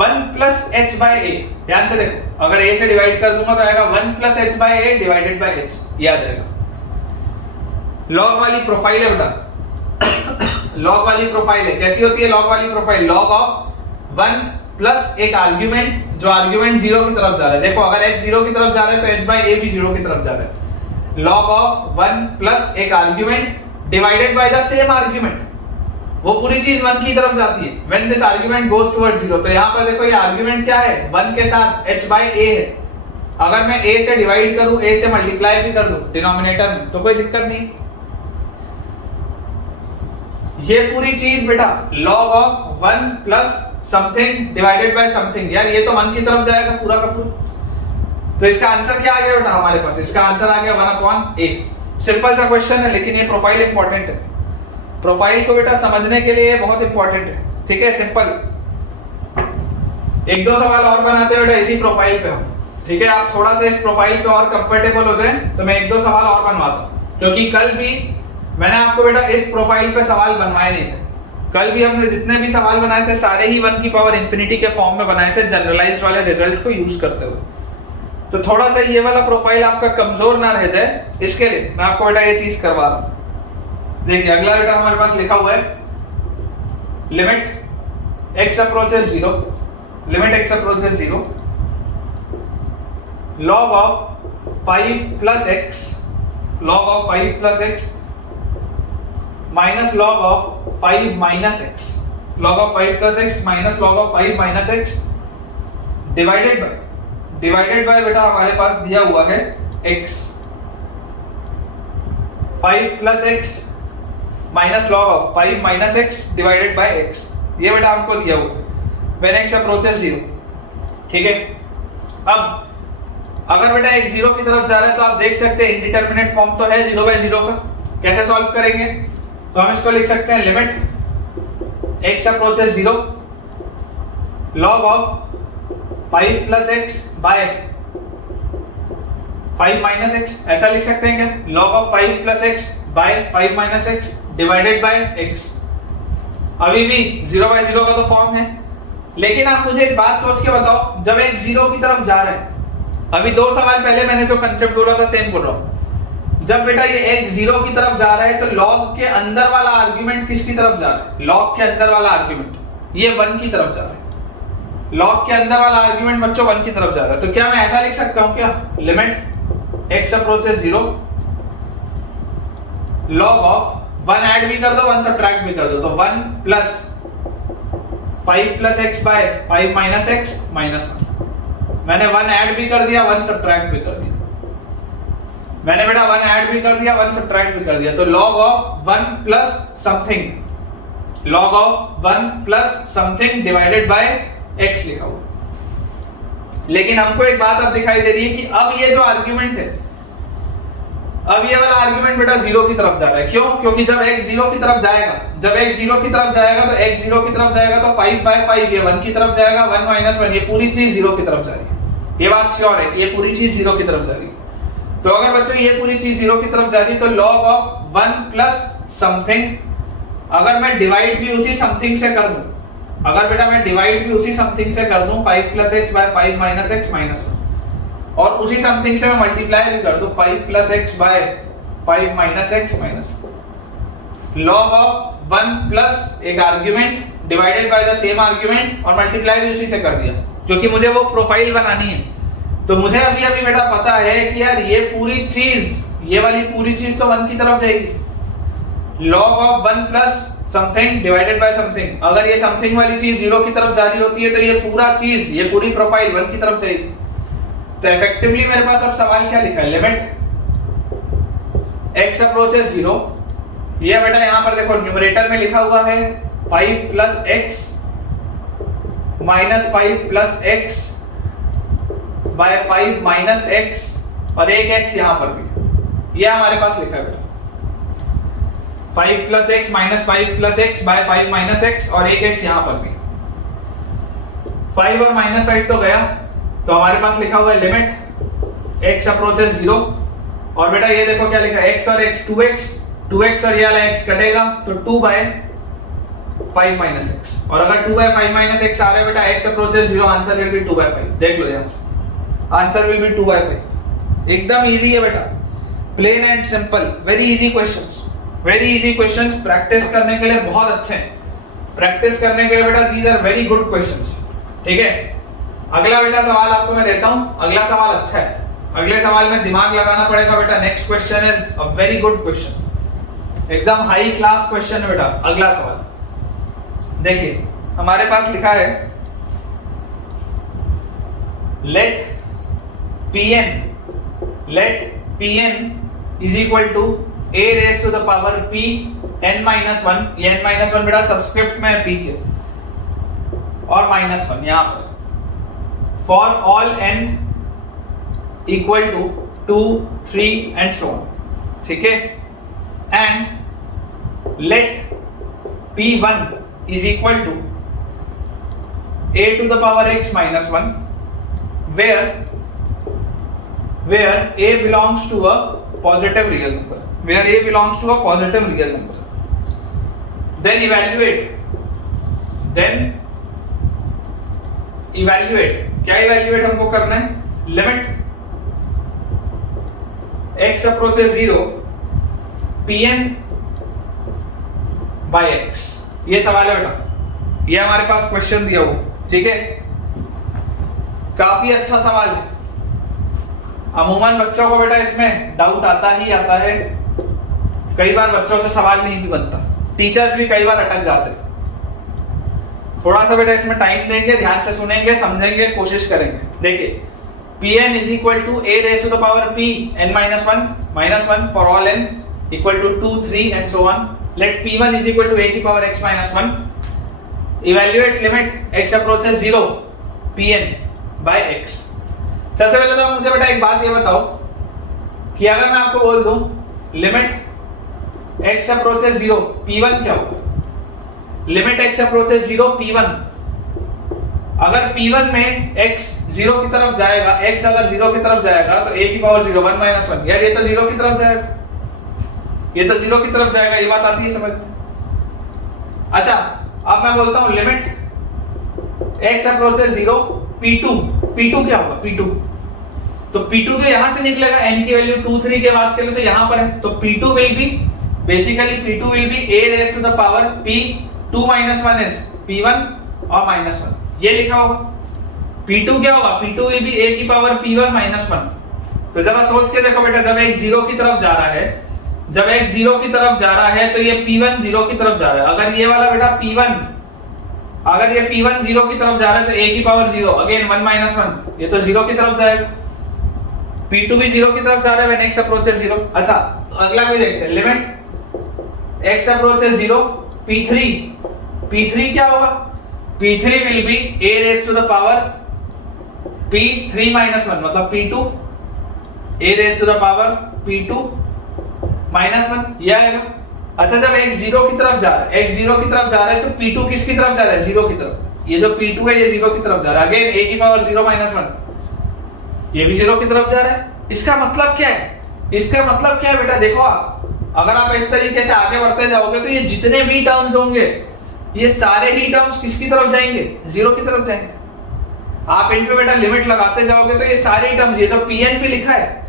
1 plus h by a। ध्यान से देखो, अगर a से डिवाइड कर दूंगा तो आएगा 1 plus h by a divided by h, ये आ जाएगा। लॉग वाली प्रोफाइल है बेटा, लॉग वाली प्रोफाइल है। कैसी होती है लॉग वाली प्रोफाइल? लॉग ऑफ 1 प्लस एक आर्ग्यूमेंट, जो आर्ग्यूमेंट 0 की तरफ जा रहा है। देखो अगर h 0 की तरफ जा रहा है तो h बाय a भी 0 की तरफ जा रहा है। लॉग ऑफ 1 प्लस एक argument divided by the same argument, वो पूरी चीज 1 की तरफ जाती है when this argument goes towards 0। तो यहां पर देखो ये आर्ग्यूमेंट क्या है, 1 के साथ h बाय a है। अगर मैं a से डिवाइड करूं, a से मल्टीप्लाई भी कर दूं डिनोमिनेटर में, तो कोई दिक्कत नहीं। ये पूरी चीज बेटा log of 1 plus something divided by something, यार ये तो 1 की तरफ जाएगा पूरा का पूरा। तो इसका आंसर क्या आ गया बेटा हमारे पास? इसका आंसर आ गया 1/8। सिंपल सा क्वेश्चन है, लेकिन ये प्रोफाइल इंपॉर्टेंट है। प्रोफाइल को बेटा समझने के लिए बहुत इंपॉर्टेंट है, ठीक है। सिंपल एक दो सवाल और बनाते हैं बेटा इसी प्रोफाइल पे हम, ठीक है। आप थोड़ा सा इस प्रोफाइल पे और कंफर्टेबल हो जाए तो मैं एक दो सवाल और बनवाता हूं, क्योंकि कल भी मैंने आपको बेटा इस प्रोफाइल पे सवाल बनवाए नहीं थे। कल भी हमने जितने भी सवाल बनाए थे सारे ही 1 की पावर इंफिनिटी के फॉर्म में बनाए थे, जनरलाइज्ड वाले रिजल्ट को यूज करते हुए। तो थोड़ा सा ये वाला प्रोफाइल आपका कमजोर ना रह जाए, इसके लिए मैं आपको बेटा ये चीज करवा रहा हूं। देखिए अगला बेटा हमारे पास लिखा हुआ है limit x approaches 0, limit x approaches 0, log of 5 plus x, log of 5 plus x minus log of 5 minus x, log of 5 plus x minus log of 5 minus x divided by बेटा हमारे पास दिया हुआ है x, 5 plus x minus log of 5 minus x divided by x, ये बेटा हमको दिया हुआ when x approaches 0, ठीक है। अब अगर बेटा x 0 की तरफ जा रहा है तो आप देख सकते हैं इंडिटरमिनेट फॉर्म तो है 0/0 का, कैसे सॉल्व करेंगे? तो हम इसको लिख सकते हैं limit x approaches 0 log of 5 plus x by 5 minus x, ऐसा लिख सकते हैं क्या? log of 5 plus x by 5 minus x divided by x। अभी भी 0/0 का तो फॉर्म है, लेकिन आप मुझे एक बात सोच के बताओ, जब x 0 की तरफ जा रहा है, अभी दो सवाल पहले मैंने जो कंसेप्ट बोला था सेम बोल रहा हूं, जब बेटा ये x 0 की तरफ जा रहा है तो log के अंदर वाला आर्गुमेंट किसकी तरफ जा रहा है? log के अंदर वाला आर्गुमेंट ये 1 की तरफ जा रहा है। log के अंदर वाला आर्गुमेंट बच्चों 1 की तरफ जा रहा है, तो क्या मैं ऐसा लिख सकता हूं क्या? Limit x approaches 0 log of 1 add भी कर दो 1 सब्ट्रैक्ट भी कर दो, तो 1 plus 5 plus x by 5 minus x minus 1। मैंने 1 ऐड भी कर दिया 1 सब्ट्रैक्ट भी कर दिया, मैंने बेटा 1 ऐड भी कर दिया 1 सब्ट्रैक्ट भी कर दिया, तो log of 1 plus something, log of 1 plus something divided by x लिखा हुआ। लेकिन हमको एक बात अब दिखाई दे रही है कि अब ये जो आर्गुमेंट है, अब ये वाला आर्गुमेंट बेटा 0 की तरफ जा रहा है। क्यों? क्योंकि जब x 0 की तरफ जाएगा, जब x 0 की तरफ जाएगा तो x 0 की तरफ जाएगा तो 5/5 ये 1 की तरफ जाएगा, 1 माइनस 1 ये पूरी चीज 0 की तरफ जा रही है। ये बात श्योर है कि ये पूरी चीज 0 की तरफ जा रही है। तो अगर बच्चों ये पूरी चीज 0 की तरफ जा रही है तो log ऑफ 1 प्लस समथिंग, अगर मैं डिवाइड भी उसी समथिंग से कर दूं, अगर बेटा मैं डिवाइड भी उसी समथिंग से कर दूं 5 plus x by 5 minus x minus 1, और उसी समथिंग से मैं मल्टीप्लाई भी कर दूं 5 plus x by 5 minus x minus 1, log of 1 plus एक argument divided by the same argument और मल्टीप्लाई भी उसी से कर दिया, क्योंकि मुझे वो प्रोफाइल बनानी है। तो मुझे अभी अभी बेटा पता है कि यार ये पूरी चीज, ये वाली पूरी चीज तो 1 की तरफ जाएगी। log of 1 plus something divided by something, अगर ये समथिंग वाली चीज 0 की तरफ जा रही होती है तो ये पूरा चीज, ये पूरी प्रोफाइल 1 की तरफ जाएगी। तो इफेक्टिवली मेरे पास अब सवाल क्या लिखा है? लिमिट x अप्रोचेस 0, ये बेटा यहां पर देखो न्यूमरेटर में लिखा हुआ है 5 plus x minus 5 plus x by 5 minus x, और एक x यहां पर भी, ये हमारे पास लिखा है 5 plus x minus 5 plus x by 5 minus x, और एक x यहां पर भी। 5 और माइनस 5 तो गया, तो हमारे पास लिखा हुआ है लिमिट x अप्रोचेस 0, और बेटा ये देखो क्या लिखा है x और x 2x और ये वाला x कटेगा तो 2 बाय 5 माइनस x, और अगर 2 बाय 5 माइनस x आ रहा है बेटा x approaches 0, answer will be 2 by 5। देख लो यहां से आंसर विल बी 2 बाय 5। एकदम इजी है बेटा, plain and simple, very easy questions, very easy questions. Practice करने के लिए बहुत अच्छे हैं, प्रैक्टिस करने के लिए बेटा these are very good questions, ठीक है। अगला बेटा सवाल आपको मैं देता हूं, अगला सवाल अच्छा है, अगले सवाल में दिमाग लगाना पड़ेगा बेटा। Next question is a very good question, एकदम हाई क्लास क्वेश्चन है बेटा। अगला सवाल देखिए, हमारे पास लिखा है late Pn is equal to a raised to the power p n-1, ये n-1 बेटा सब्सक्रिप्ट में p के और -1 यहां पर for all n equal to 2, 3 and so on, ठीक है। And let p1 is equal to a to the power x minus 1 where a belongs to a positive real number, where a belongs to a positive real number. Then evaluate क्या evaluate हमको करना है, limit x approaches 0 pn by x, ये सवाल है बेटा, ये हमारे पास क्वेश्चन दिया हुआ, ठीक है। काफी अच्छा सवाल है। अमूमन बच्चों को बेटा इसमें डाउट आता ही आता है, कई बार बच्चों से सवाल नहीं भी बनता, टीचर्स भी कई बार अटक जाते हैं। थोड़ा सा बेटा इसमें टाइम देंगे, ध्यान से सुनेंगे, समझेंगे, कोशिश करेंगे। देखिए Pn is equal to a raised to the power p n-1 for all n equal to 2, 3 and so on. Let p1 is equal to a to the power x minus 1. Evaluate limit x approaches 0 pn by x. सबसे पहले तो मुझे बेटा एक बात ये बताओ कि अगर मैं आपको बोल दूं लिमिट x approaches 0 p1 क्या होगा? लिमिट x approaches 0 p1, अगर p1 में x 0 की तरफ जाएगा, x अगर 0 की तरफ जाएगा तो a की पावर 0 1 minus 1, यार ये तो 0 की तरफ जाएगा, ये तो 0 की तरफ जाएगा, ये बात आती है समझ। अच्छा अब मैं बोलता हूं लिमिट x approaches 0 p2 क्या होगा? p2 तो p2 तो यहां से निकलेगा, n की वैल्यू 2, 3 के बाद के लिए तो यहां पर है, तो p2 will be basically p2 will be a raised to the power p2 minus 1 is p1 और -1, ये लिखा होगा। p2 क्या होगा? p2 विल बी a की पावर p1 minus 1। तो जरा सोच के देखो बेटा, जब x 0 की तरफ जा रहा है, जब x 0 की तरफ जा रहा है तो ये p1 0 की तरफ जा रहा है। अगर ये वाला बेटा p1, अगर ये p1 0 की तरफ जा रहा है तो a की पावर 0 अगेन 1 minus 1, ये तो 0 की तरफ जाएगा। p2 भी 0 की तरफ जा रहा है when x approaches 0। अच्छा अगला भी देखते हैं, लिमिट x approaches 0 p3 क्या होगा? p3 will be a raised to the power p3 minus 1, मतलब p2 a raised to the power p2 minus 1, ये आएगा। अच्छा जब x 0 की तरफ जा रहा है, x 0 की तरफ जा रहा है तो p2 किसकी तरफ जा रहा है? 0 की तरफ। ये जो p2 है ये 0 की तरफ जा रहा है, अगेन a की पावर 0 minus 1, ये भी 0 की तरफ जा रहा है। इसका मतलब क्या है? इसका मतलब क्या है बेटा, देखो अगर आप इस तरीके से आगे बढ़ते जाओगे तो ये जितने भी टर्म्स होंगे ये सारे ही टर्म्स किसकी तरफ जाएंगे? 0 की तरफ जाएंगे। आप इन पे बेटा लिमिट लगाते जाओगे तो ये सारे टर्म्स, ये जो pn पे लिखा है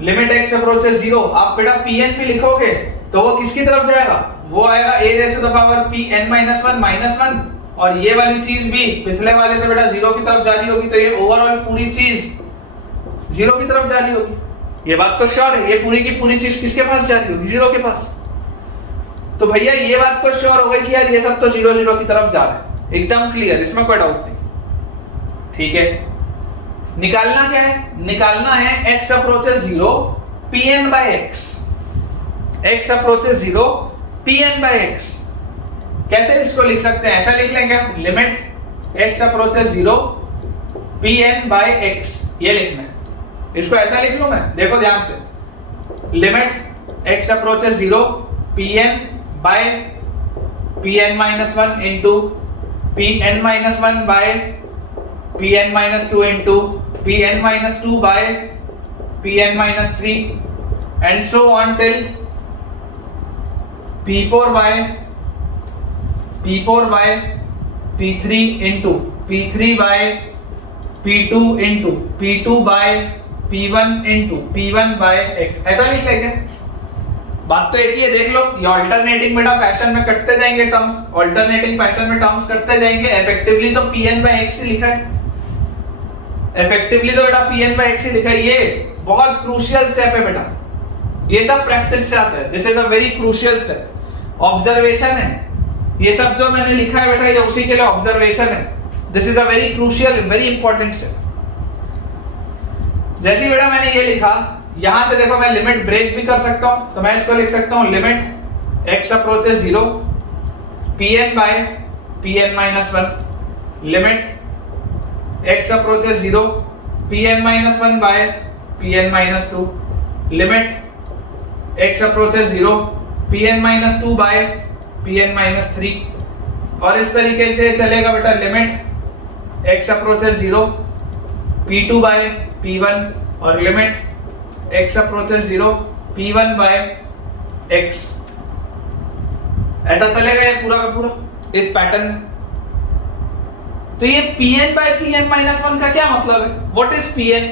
लिमिट x approaches 0, आप बेटा pn पे लिखोगे तो वो किसकी तरफ जाएगा? वो आएगा a raised to the power pn-1 -1, और ये वाली चीज भी पिछले वाले से बेटा 0 की तरफ जा रही होगी, तो ये ओवरऑल पूरी चीज 0 की तरफ जा रही होगी। ये बात तो श्योर है, ये पूरी की पूरी चीज किसके पास जा रही होगी? 0 के पास। तो भैया ये बात तो श्योर हो गई कि यार ये सब तो 0 0 की तरफ जा रहा है, एकदम क्लियर, इसमें कोई डाउट नहीं, ठीक है। निकालना क्या है? निकालना है x approaches 0 pn by x, x approaches 0 pn by x। कैसे इसको लिख सकते हैं? ऐसा लिख लेंगे, limit x approaches 0 pn by x, ये लिखना है। इसको ऐसा लिख लूं मैं, देखो ध्यान से, limit x approaches 0 pn by pn-1 into pn-1 by pn-2 into pn-2 by pn-3 and so on till p4 by p3 into p3 by p2 into p2 by p1 into p1 by x, ऐसा लिख लेंगे। बात तो एक ही है, देख लो ये अल्टरनेटिंग बेटा फैशन में कटते जाएंगे टर्म्स, अल्टरनेटिंग फैशन में टर्म्स कटते जाएंगे। इफेक्टिवली तो pn by x ही लिखा है, इफेक्टिवली तो बेटा pn by x ही लिखा है। ये बहुत क्रूशियल स्टेप है बेटा, ये सब प्रैक्टिस से आता है, this is a very crucial step, observation है। ये सब जो मैंने लिखा है बेटा ये उसी के लिए ऑब्जर्वेशन है, this is a very crucial very important step. जैसे बेटा मैंने ये लिखा, यहां से देखो मैं लिमिट ब्रेक भी कर सकता हूं, तो मैं इसको लिख सकता हूं limit x approaches 0 pn by pn minus 1 limit x approaches 0 pn minus 1 by pn minus 2 limit x approaches 0 pn minus 2 by pn minus 3 और इस तरीके से चलेगा बेटा limit x approaches 0 p2 by p1 और limit x approaches 0 p1 by x। ऐसा चलेगा ये पूरा का पूरा इस पैटर्न में। तो ये pn by pn minus 1 का क्या मतलब है? What is pn?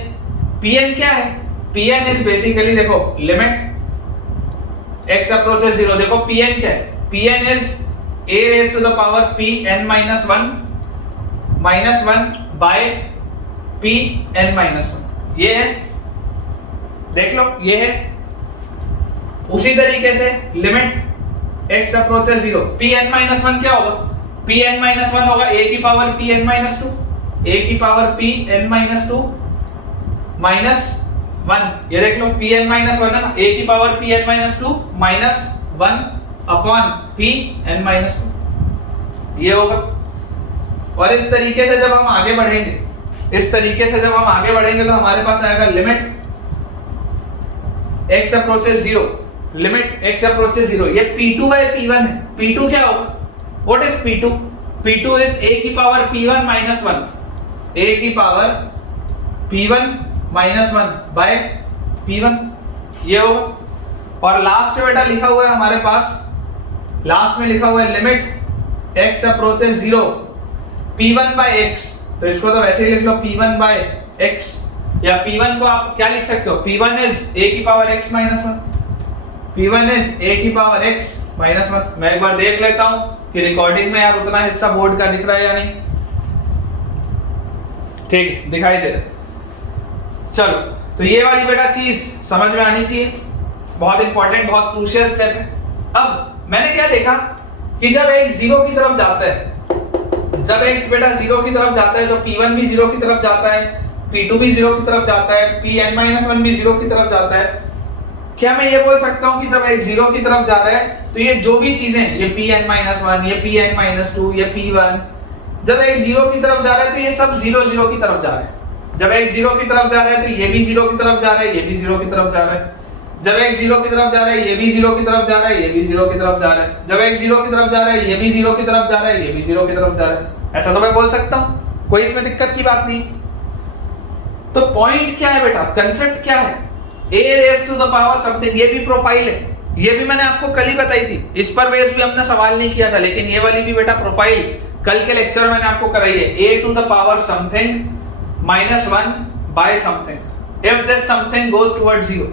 pn क्या है? pn इज बेसिकली देखो लिमिट x approaches 0, देखो pn क्या है? pn is a raised to the power pn minus 1 by pn minus 1, ये है, देख लो ये है। उसी तरीके से limit x approaches 0 pn minus 1 क्या होगा? pn minus 1 होगा a की पावर pn minus 2, a की पावर pn minus 2 minus 1, ये देख लो pn minus 1 है ना, a की power pn minus 2 minus 1 upon pn minus 2, ये होगा। और इस तरीके से जब हम आगे बढ़ेंगे, इस तरीके से जब हम आगे बढ़ेंगे तो हमारे पास आएगा limit x approaches 0, limit x approaches 0, ये p2 by p1 है। p2 क्या होगा? What is p2? p2 is a की पावर p1 minus 1, a की power p1 minus 1 by p1, ये होगा। और लास्ट में बेटा लिखा हुआ है हमारे पास, लास्ट में लिखा हुआ है limit x approaches 0 p1 by x, तो इसको तो वैसे ही लिख लो p1 by x, या p1 को आप क्या लिख सकते हो? p1 इज a की power x minus 1, p1 is a की पावर x minus 1। मैं एक बार देख लेता हूं कि रिकॉर्डिंग में यार उतना हिस्सा बोर्ड का दिख रहा है या नहीं। ठीक, दिखाई दे रहा। चलो, तो ये वाली बेटा चीज समझ में आनी चाहिए, बहुत इंपॉर्टेंट, बहुत क्रूशियल स्टेप है। अब मैंने क्या देखा कि जब x 0 की तरफ जाता है, जब x बेटा 0 की तरफ जाता है तो p1 भी 0 की तरफ जाता है, p2 भी 0 की तरफ जाता है, pn-1 भी 0 की तरफ जाता है। क्या मैं ये बोल सकता हूं कि जब x 0 की तरफ जा रहा है तो ये जो भी चीजें, ये pn-1, ये pn-2, ये p1, जब x 0 की तरफ जा रहा है तो ये सब 0 0 की तरफ जा रहे हैं। जब x 0 की तरफ जा रहा है तो ये भी 0 की तरफ जा रहा है, ये भी 0 की तरफ जा रहा है। जब x 0 की तरफ जा रहा है ये भी 0 की तरफ जा रहा है, ये भी 0 की तरफ जा रहा है। जब x 0 की तरफ जा रहा है ये भी 0 की तरफ जा रहा है, ये भी 0 की तरफ जा रहा है। ऐसा तो मैं बोल सकता हूं, कोई इसमें दिक्कत की बात नहीं। तो पॉइंट क्या है बेटा, कंसेप्ट क्या है? a raised to the power something, ये भी प्रोफाइल है, ये भी मैंने आपको कल ही बताई थी, इस पर बेस भी हमने सवाल नहीं किया था, लेकिन ये वाली भी बेटा प्रोफाइल कल के लेक्चर में मैंने आपको कराई है। a to the power something minus 1 by something if this something goes towards 0,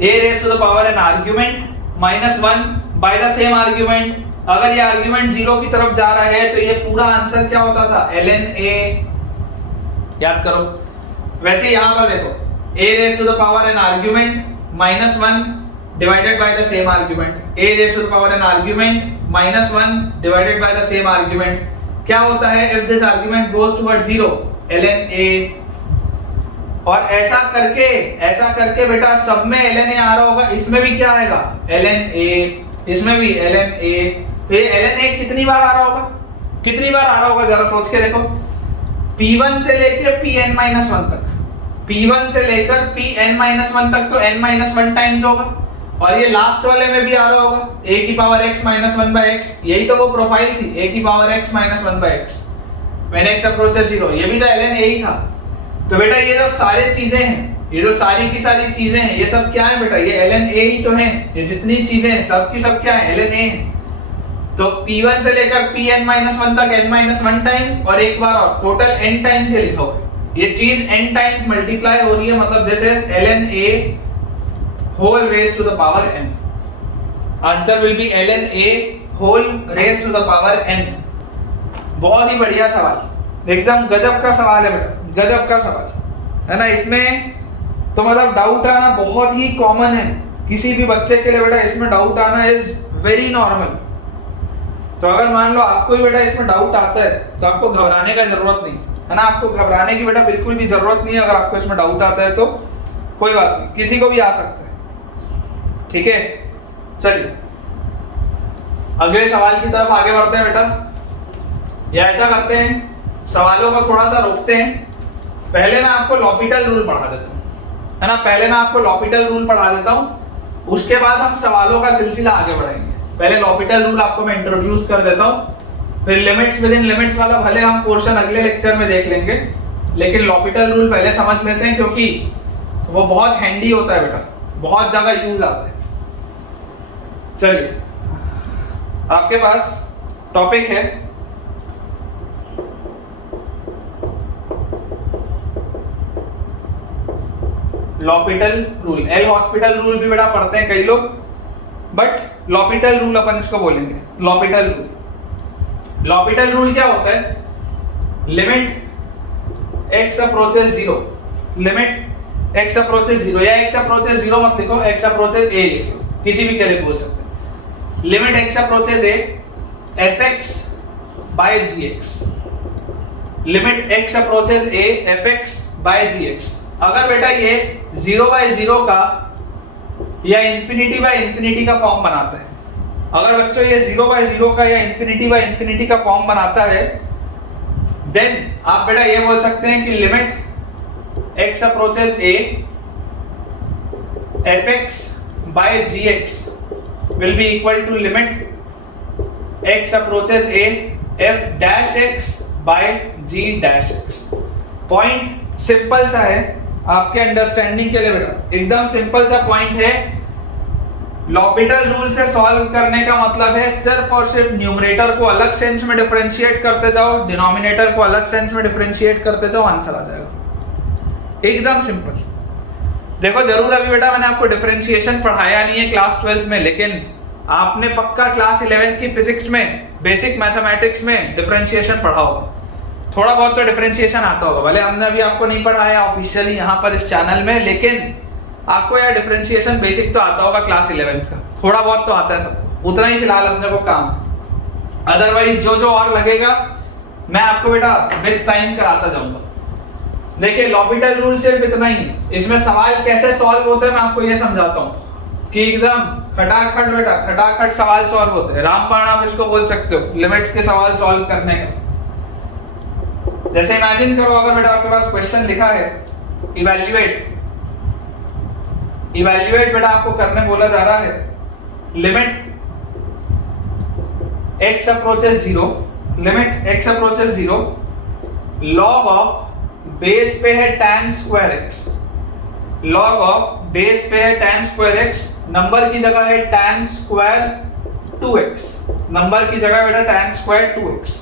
a raised to the power an argument minus 1 by the same argument। अगर ये आर्ग्यूमेंट 0 की तरफ जा रहा है तो ये पूरा आंसर क्या होता था? ln a, याद करो। वैसे यहां पर देखो a raised to the power an argument minus 1 divided by the same argument, a raised to the power an argument minus 1 divided by the same argument, क्या होता है? if this argument goes towards 0 ln a। और ऐसा करके बेटा सब में ln a आ रहा होगा, इसमें भी क्या आएगा? ln a, इसमें भी ln a। तो ये ln a कितनी बार आ रहा होगा? कितनी बार आ रहा होगा जरा सोच के देखो। p1 से लेकर pn-1 तक, p1 से लेकर pn-1 तक तो n-1 टाइम्स होगा, और ये लास्ट वाले में भी आ रहा होगा a की power x minus 1 by x, यही तो वो प्रोफाइल थी, a की power x minus 1 by x when x approaches 0, ये भी तो ln a ही था। तो बेटा ये जो सारी चीजें हैं, ये जो सारी की सारी चीजें हैं, ये सब क्या है बेटा? ये ln a ही तो है। ये जितनी चीजें हैं सब की सब क्या है? ln a है। तो p1 से लेकर pn-1 तक n-1 टाइम्स, और एक बार और टोटल n टाइम्स ये लिखा हुआ है। ये चीज n टाइम्स मल्टीप्लाई हो रही है, मतलब this is ln a whole raised to the power n। Answer will B ln a whole raised to the power n। बहुत ही बढ़िया सवाल, एकदम गजब का सवाल है बेटा, गजब का सवाल है ना। इसमें तो मतलब डाउट आना बहुत ही कॉमन है, किसी भी बच्चे के लिए बेटा इसमें डाउट आना इज वेरी नॉर्मल। तो अगर मान लो आपको ही बेटा इसमें डाउट आता है तो आपको घबराने का जरूरत नहीं है ना, आपको घबराने की बेटा बिल्कुल भी जरूरत नहीं है। अगर आपको इसमें डाउट आता है तो कोई बात नहीं, किसी को भी आ सकता है, ठीक है। चलिए अगले सवाल की तरफ आगे बढ़ते हैं बेटा, या ऐसा करते हैं, सवालों को थोड़ा सा रोकते हैं। पहले मैं आपको लॉपिटल रूल पढ़ा देता हूँ, है ना, पहले मैं आपको लॉपिटल रूल पढ़ा देता हूँ, उसके बाद हम सवालों का सिलसिला आगे बढ़ाएंगे। पहले लॉपिटल रूल आपको मैं इंट्रोड्यूस कर देता हूँ, फिर लिमिट्स विद इन लिमिट्स वाला भले हम पोर्शन अगले लेक्चर में देख लेंगे, लेकिन लॉपिटल रूल पहले समझ लेते हैं क्योंकि वो बहुत हैंडी होता है बेटा, बहुत जगह यूज आता है। चलिए, आपके पास टॉपिक है L'Hôpital rule. L hospital rule भी बेटा पढ़ते हैं कई लोग, बट लॉपिटल रूल अपन इसको बोलेंगे। लॉपिटल रूल, लॉपिटल रूल क्या होता है? Limit x approaches zero, limit x approaches zero, या एक्स अप्रोचेस जीरो मत लिखो, एक्स अप्रोचेस ए लिखो, किसी भी के लिए बोल सकते हैं। Limit x approaches a f x by g x, limit x approaches a f x by g x. अगर बेटा ये 0/0 का या इंफिनिटी बाय इंफिनिटी का फॉर्म बनाता है, अगर बच्चों ये 0/0 का या इंफिनिटी बाय इंफिनिटी का फॉर्म बनाता है, देन आप बेटा ये बोल सकते हैं कि limit x approaches a fx by gx will be equal to limit x approaches a f dash x by g dash x। Point simple सा है आपके अंडरस्टैंडिंग के लिए बेटा, एकदम सिंपल सा पॉइंट है। लॉपिटल रूल से सॉल्व करने का मतलब है सिर्फ और सिर्फ न्यूमरेटर को अलग सेंस में डिफरेंशिएट करते जाओ, डिनोमिनेटर को अलग सेंस में डिफरेंशिएट करते जाओ, आंसर आ जाएगा। एकदम सिंपल। देखो जरूर अभी बेटा मैंने आपको डिफरेंशिएशन पढ़ाया नहीं है क्लास 12 में, लेकिन आपने पक्का क्लास 11th की फिजिक्स में, बेसिक मैथमेटिक्स में डिफरेंशिएशन पढ़ा होगा, थोड़ा बहुत तो डिफरेंशिएशन आता होगा। भले हमने अभी आपको नहीं पढ़ाया ऑफिशियली यहाँ पर इस चैनल में, लेकिन आपको यार डिफरेंशिएशन बेसिक तो आता होगा क्लास 11th का, थोड़ा बहुत तो आता है सबको, उतना ही फिलहाल अपने को काम। अदरवाइज जो जो और लगेगा मैं आपको बेटा विद टाइम कराता जाऊंगा। देखिए लॉपिटल रूल सिर्फ इतना ही, इसमें सवाल कैसे सॉल्व होते हैं मैं आपको ये समझाता हूँ कि एकदम खटाखट बेटा, खटाखट सवाल सॉल्व होते हैं। रामबाण आप इसको बोल सकते हो लिमिट्स के सवाल सॉल्व करने का। जैसे इमेजिन करो अगर बेटा आपके पास क्वेश्चन लिखा है इवैल्यूएट, इवैल्यूएट बेटा आपको करने बोला जा रहा है limit x approaches 0, limit x approaches 0 log of base पे है tan square x, log of base पे है tan स्क्वायर x, नंबर की जगह है tan स्क्वायर 2x, नंबर की जगह बेटा tan स्क्वायर 2x।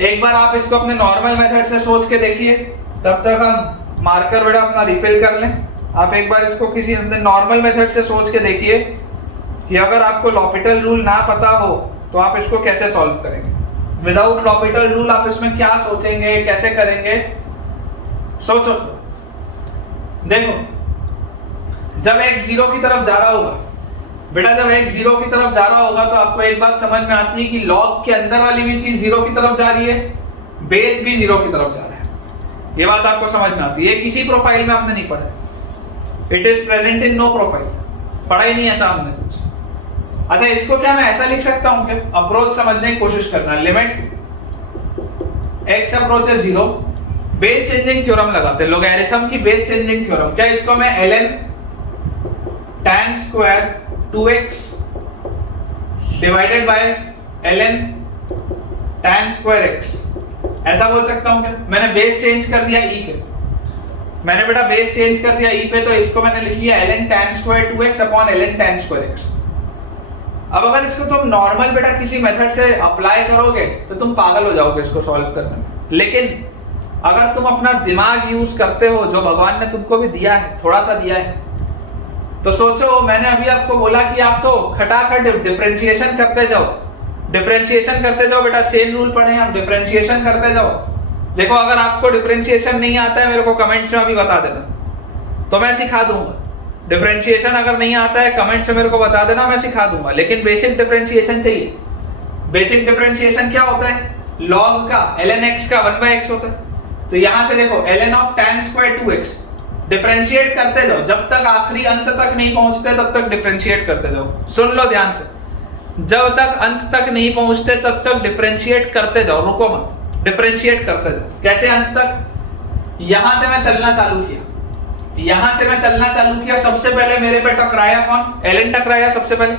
एक बार आप इसको अपने नॉर्मल मेथड से सोच के देखिए, तब तक हम मार्कर बेटा अपना रिफिल कर लें। आप एक बार इसको किसी नॉर्मल मेथड से सोच के देखिए कि अगर आपको लॉपिटल रूल ना पता हो तो आप इसको कैसे सॉल्व करेंगे। विदाउट लॉपिटल रूल आप इसमें क्या सोचेंगे, कैसे करेंगे, सोचो। देखो जब x 0 की तरफ जा रहा होगा बेटा, जब x 0 की तरफ जा रहा होगा तो आपको एक बात समझ में आती है कि log के अंदर वाली भी चीज 0 की तरफ जा रही है, बेस भी 0 की तरफ जा रहा है। ये बात आपको समझ में आती है। किसी प्रोफाइल में आपने नहीं पढ़ा, it is present in no profile, पढ़ा ही नहीं है सामने कुछ। अच्छा इसको क्या मैं ऐसा लिख सकता हूं क्या? अप्रोच समझने की कोशिश करना, limit x approaches 0, base changing theorem लगाते हैं, लोगैरिथम की बेस चेंजिंग थ्योरम। क्या इसको मैं ln tan square 2x divided by ln tan square x ऐसा बोल सकता हूं क्या? मैंने बेस चेंज कर दिया e पे, मैंने बेटा बेस चेंज कर दिया e पे, तो इसको मैंने लिख लिया ln tan square 2x upon ln tan square x। अब अगर इसको तुम नॉर्मल बेटा किसी मेथड से अप्लाई करोगे तो तुम पागल हो जाओगे इसको सॉल्व करने में, लेकिन अगर तुम अपना दिमाग यूज करते हो जो भगवान ने तुमको भी दिया है, थोड़ा सा दिया है, तो सोचो मैंने अभी आपको बोला कि आप तो खटाखट डिफरेंशिएशन करते जाओ, डिफरेंशिएशन करते जाओ बेटा। चेन रूल पढ़े हम, डिफरेंशिएशन करते जाओ। देखो अगर आपको डिफरेंशिएशन नहीं आता है मेरे को कमेंट्स में अभी बता देना, तो मैं सिखा दूंगा। डिफरेंशिएशन अगर नहीं आता है कमेंट से मेरे को बता देना, मैं सिखा दूंगा। लेकिन बेसिक डिफरेंशिएशन चाहिए। बेसिक डिफरेंशिएशन क्या होता है? log का ln x का 1/x होता है। तो यहां से देखो ln of tan square 2x differentiate करते जाओ, जब तक आखिरी अंत तक नहीं पहुंचते तब तक डिफरेंशिएट करते जाओ। सुन लो ध्यान से, जब तक अंत तक नहीं पहुंचते तब तक डिफरेंशिएट करते जाओ, रुको मत, डिफरेंशिएट करते जाओ। कैसे अंत तक? यहां से मैं चलना चालू किया, यहां से मैं चलना चालू किया, सबसे पहले मेरे पे टकराया कौन? ln टकराया सबसे पहले।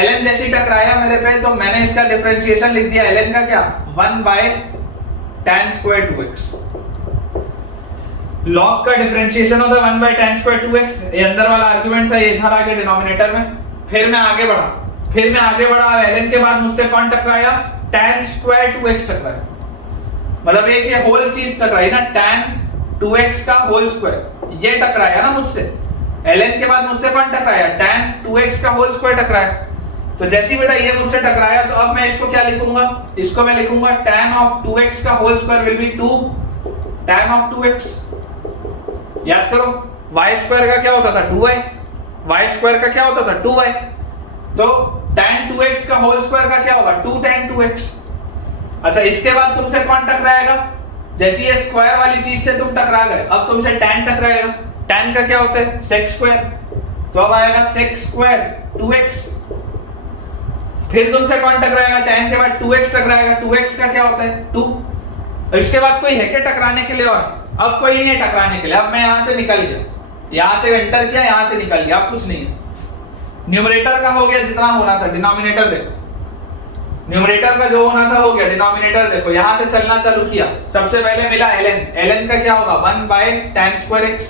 ln जैसे ही टकराया मेरे पे तो मैंने इसका डिफरेंशिएशन लिख दिया। ln का क्या? 1/tan² 2x। log का डिफरेंशिएशन होता है 1/tan² 2x। ये अंदर वाला आर्गुमेंट था, ये इधर आ गया डिनोमिनेटर में। फिर मैं आगे बढ़ा, ln के बाद मुझसे कौन टकराया? tan² 2x टकराया। मतलब एक ये होल चीज टकराई ना, tan 2x का होल स्क्वायर, ये टकराया ना मुझसे। ln के बाद मुझसे कौन टकराया? tan 2x का होल स्क्वायर टकराया। तो जैसे ही बेटा ये मुझसे टकराया तो अब मैं इसको क्या लिखूंगा? इसको मैं लिखूंगा tan of 2x का whole square will be 2 tan of 2x। याद करो, y स्क्वायर का क्या होता था? 2y, y स्क्वायर का क्या होता था? 2y। तो tan 2x का होल स्क्वायर का क्या होगा? 2 tan 2x। अच्छा, इसके बाद तुमसे कौन टकराएगा? जैसे ये स्क्वायर वाली चीज से तुम टकरा गए, अब तुमसे tan टकराएगा। tan का क्या होता है? sec square. तो अब आएगा sec स्क्वायर 2x। फिर तुमसे कौन टकराएगा? tan के बाद 2x टकराएगा। 2x का क्या होता है? 2। अब इसके बाद कोई है क्या टकराने के लिए? और अब कोई नहीं है टकराने के लिए। अब मैं यहां से निकल गया, यहां से एंटर किया, यहां से निकल गया, अब कुछ नहीं है। न्यूमरेटर का हो गया जितना होना था, डिनोमिनेटर देखो, न्यूमरेटर का जो होना था हो गया, डिनोमिनेटर देखो। यहां से चलना चालू किया, सबसे पहले मिला ln का क्या होगा? 1/tan² x।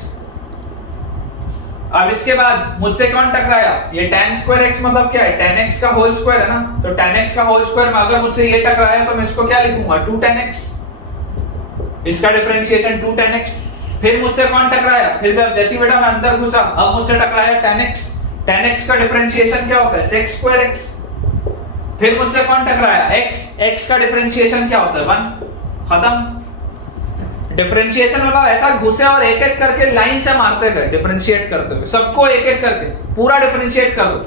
अब इसके बाद मुझसे कौन टकराया? ये tan² x मतलब क्या है? tan x का होल स्क्वायर है ना। तो tan x का होल स्क्वायर में अगर मुझसे ये टकराया तो मैं इसको क्या लिखूंगा? 2 tan x। इसका डिफरेंशिएशन 2 tan x। फिर मुझसे कौन टकराया? फिर जब जैसी बेटा मैं अंदर घुसा, अब मुझसे टकराया tan x। tan x का डिफरेंशिएशन क्या होता है? sec square x। फिर मुझसे कौन टकराया? x का डिफरेंशिएशन क्या होता है? 1। खत्म। डिफरेंशिएशन मतलब ऐसा घुसे और एक एक करके लाइन से मारते गए, डिफरेंशिएट करते हुए सबको एक एक करके पूरा डिफरेंशिएट कर दो।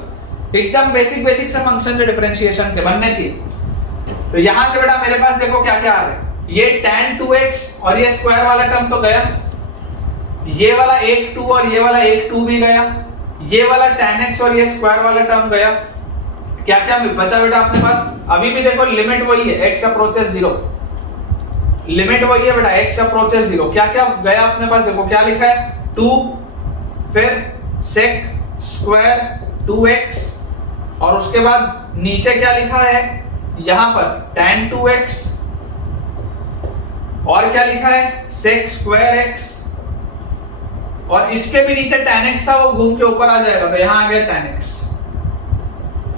एकदम बेसिक से फंक्शन जो डिफरेंशिएशन के बनने चाहिए। तो यहां से बेटा मेरे पास देखो क्या क्या आ रहा है। ये tan 2x और ये स्क्वायर वाला टर्म तो गया, ये वाला 1 2 और ये वाला 1 2 भी गया, ये वाला tan x और ये स्क्वायर वाला टर्म गया। क्या क्या बचा बेटा अपने पास? अभी भी देखो लिमिट वही है, x अप्रोचेस 0, लिमिट वही है बेटा, x अप्रोचेस 0। क्या क्या गया अपने पास? देखो क्या लिखा है? 2, फिर sec स्क्वायर 2x, और उसके बाद नीचे क्या लिखा है यहां पर? tan 2x, और क्या लिखा है? sec स्क्वायर x, और इसके भी नीचे tan x था, वो घूम के ऊपर आ जाएगा, तो यहां आ गया tan x।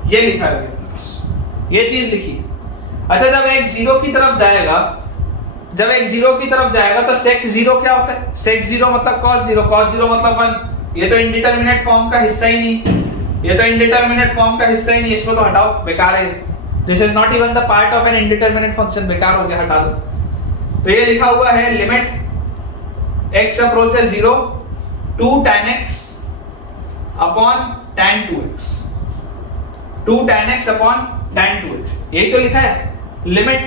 ये लिखा है, ये चीज लिखी। अच्छा, जब एक 0 की तरफ जाएगा, जब एक 0 की तरफ जाएगा तो sec 0 क्या होता है? sec 0 मतलब cos 0, cos 0 मतलब 1। ये तो इंडिटरमिनेट फॉर्म का हिस्सा ही नहीं, ये तो इंडिटरमिनेट फॉर्म का हिस्सा ही नहीं, इसको तो हटाओ, बेकार है। This is not even the part of an indeterminate function, बेकार हो गया, हटा दो। तो ये लिखा हुआ है limit x approaches 0 2 tan x upon tan 2x, 2 tan x upon tan 2x, यही तो लिखा है limit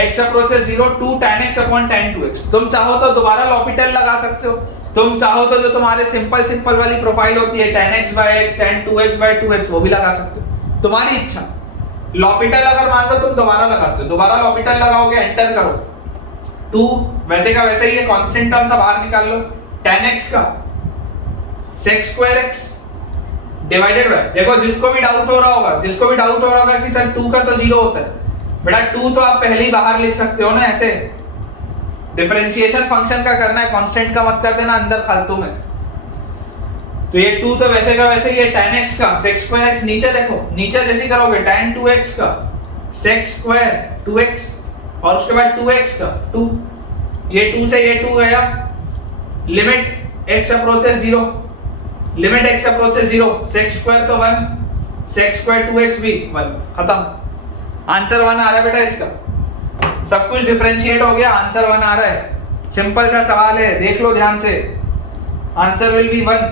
x approaches 0 2 tan x upon tan 2x। तुम चाहो तो दोबारा लॉपिटल लगा सकते हो, तुम चाहो तो जो तुम्हारे सिंपल वाली प्रोफाइल होती है tan x by x tan 2x by 2x वो भी लगा सकते हो, तुम्हारी इच्छा। लॉपिटल अगर मान लो तुम दोबारा लगाते हो, दोबारा लॉपिटल लगाओगे, एंटर करो 2, वैसे का वैसे ही है, कांस्टेंट टर्म था, बाहर निकाल लो, tan x का sec square x divided by, देखो जिसको भी डाउट हो रहा होगा कि सर 2 का तो 0 होता है, बेटा 2 तो आप पहले ही बाहर लिख सकते हो ना, ऐसे डिफरेंशिएशन फंक्शन का करना है, कांस्टेंट का मत कर देना अंदर फालतू में। तो ये 2 तो वैसे का वैसे ही है, tan x का sec स्क्वायर x, नीचे देखो, नीचे जैसे करोगे tan 2x का sec स्क्वायर 2x, और उसके बाद 2x का 2, ये 2 से ये 2 गया, limit x approaches 0, limit x approaches 0, sec square तो 1, sec स्क्वायर 2x भी 1, खत्म। आंसर 1 आ रहा है बेटा इसका, सब कुछ डिफरेंशिएट हो गया, आंसर 1 आ रहा है। सिंपल सा सवाल है, देख लो ध्यान से, आंसर विल बी 1।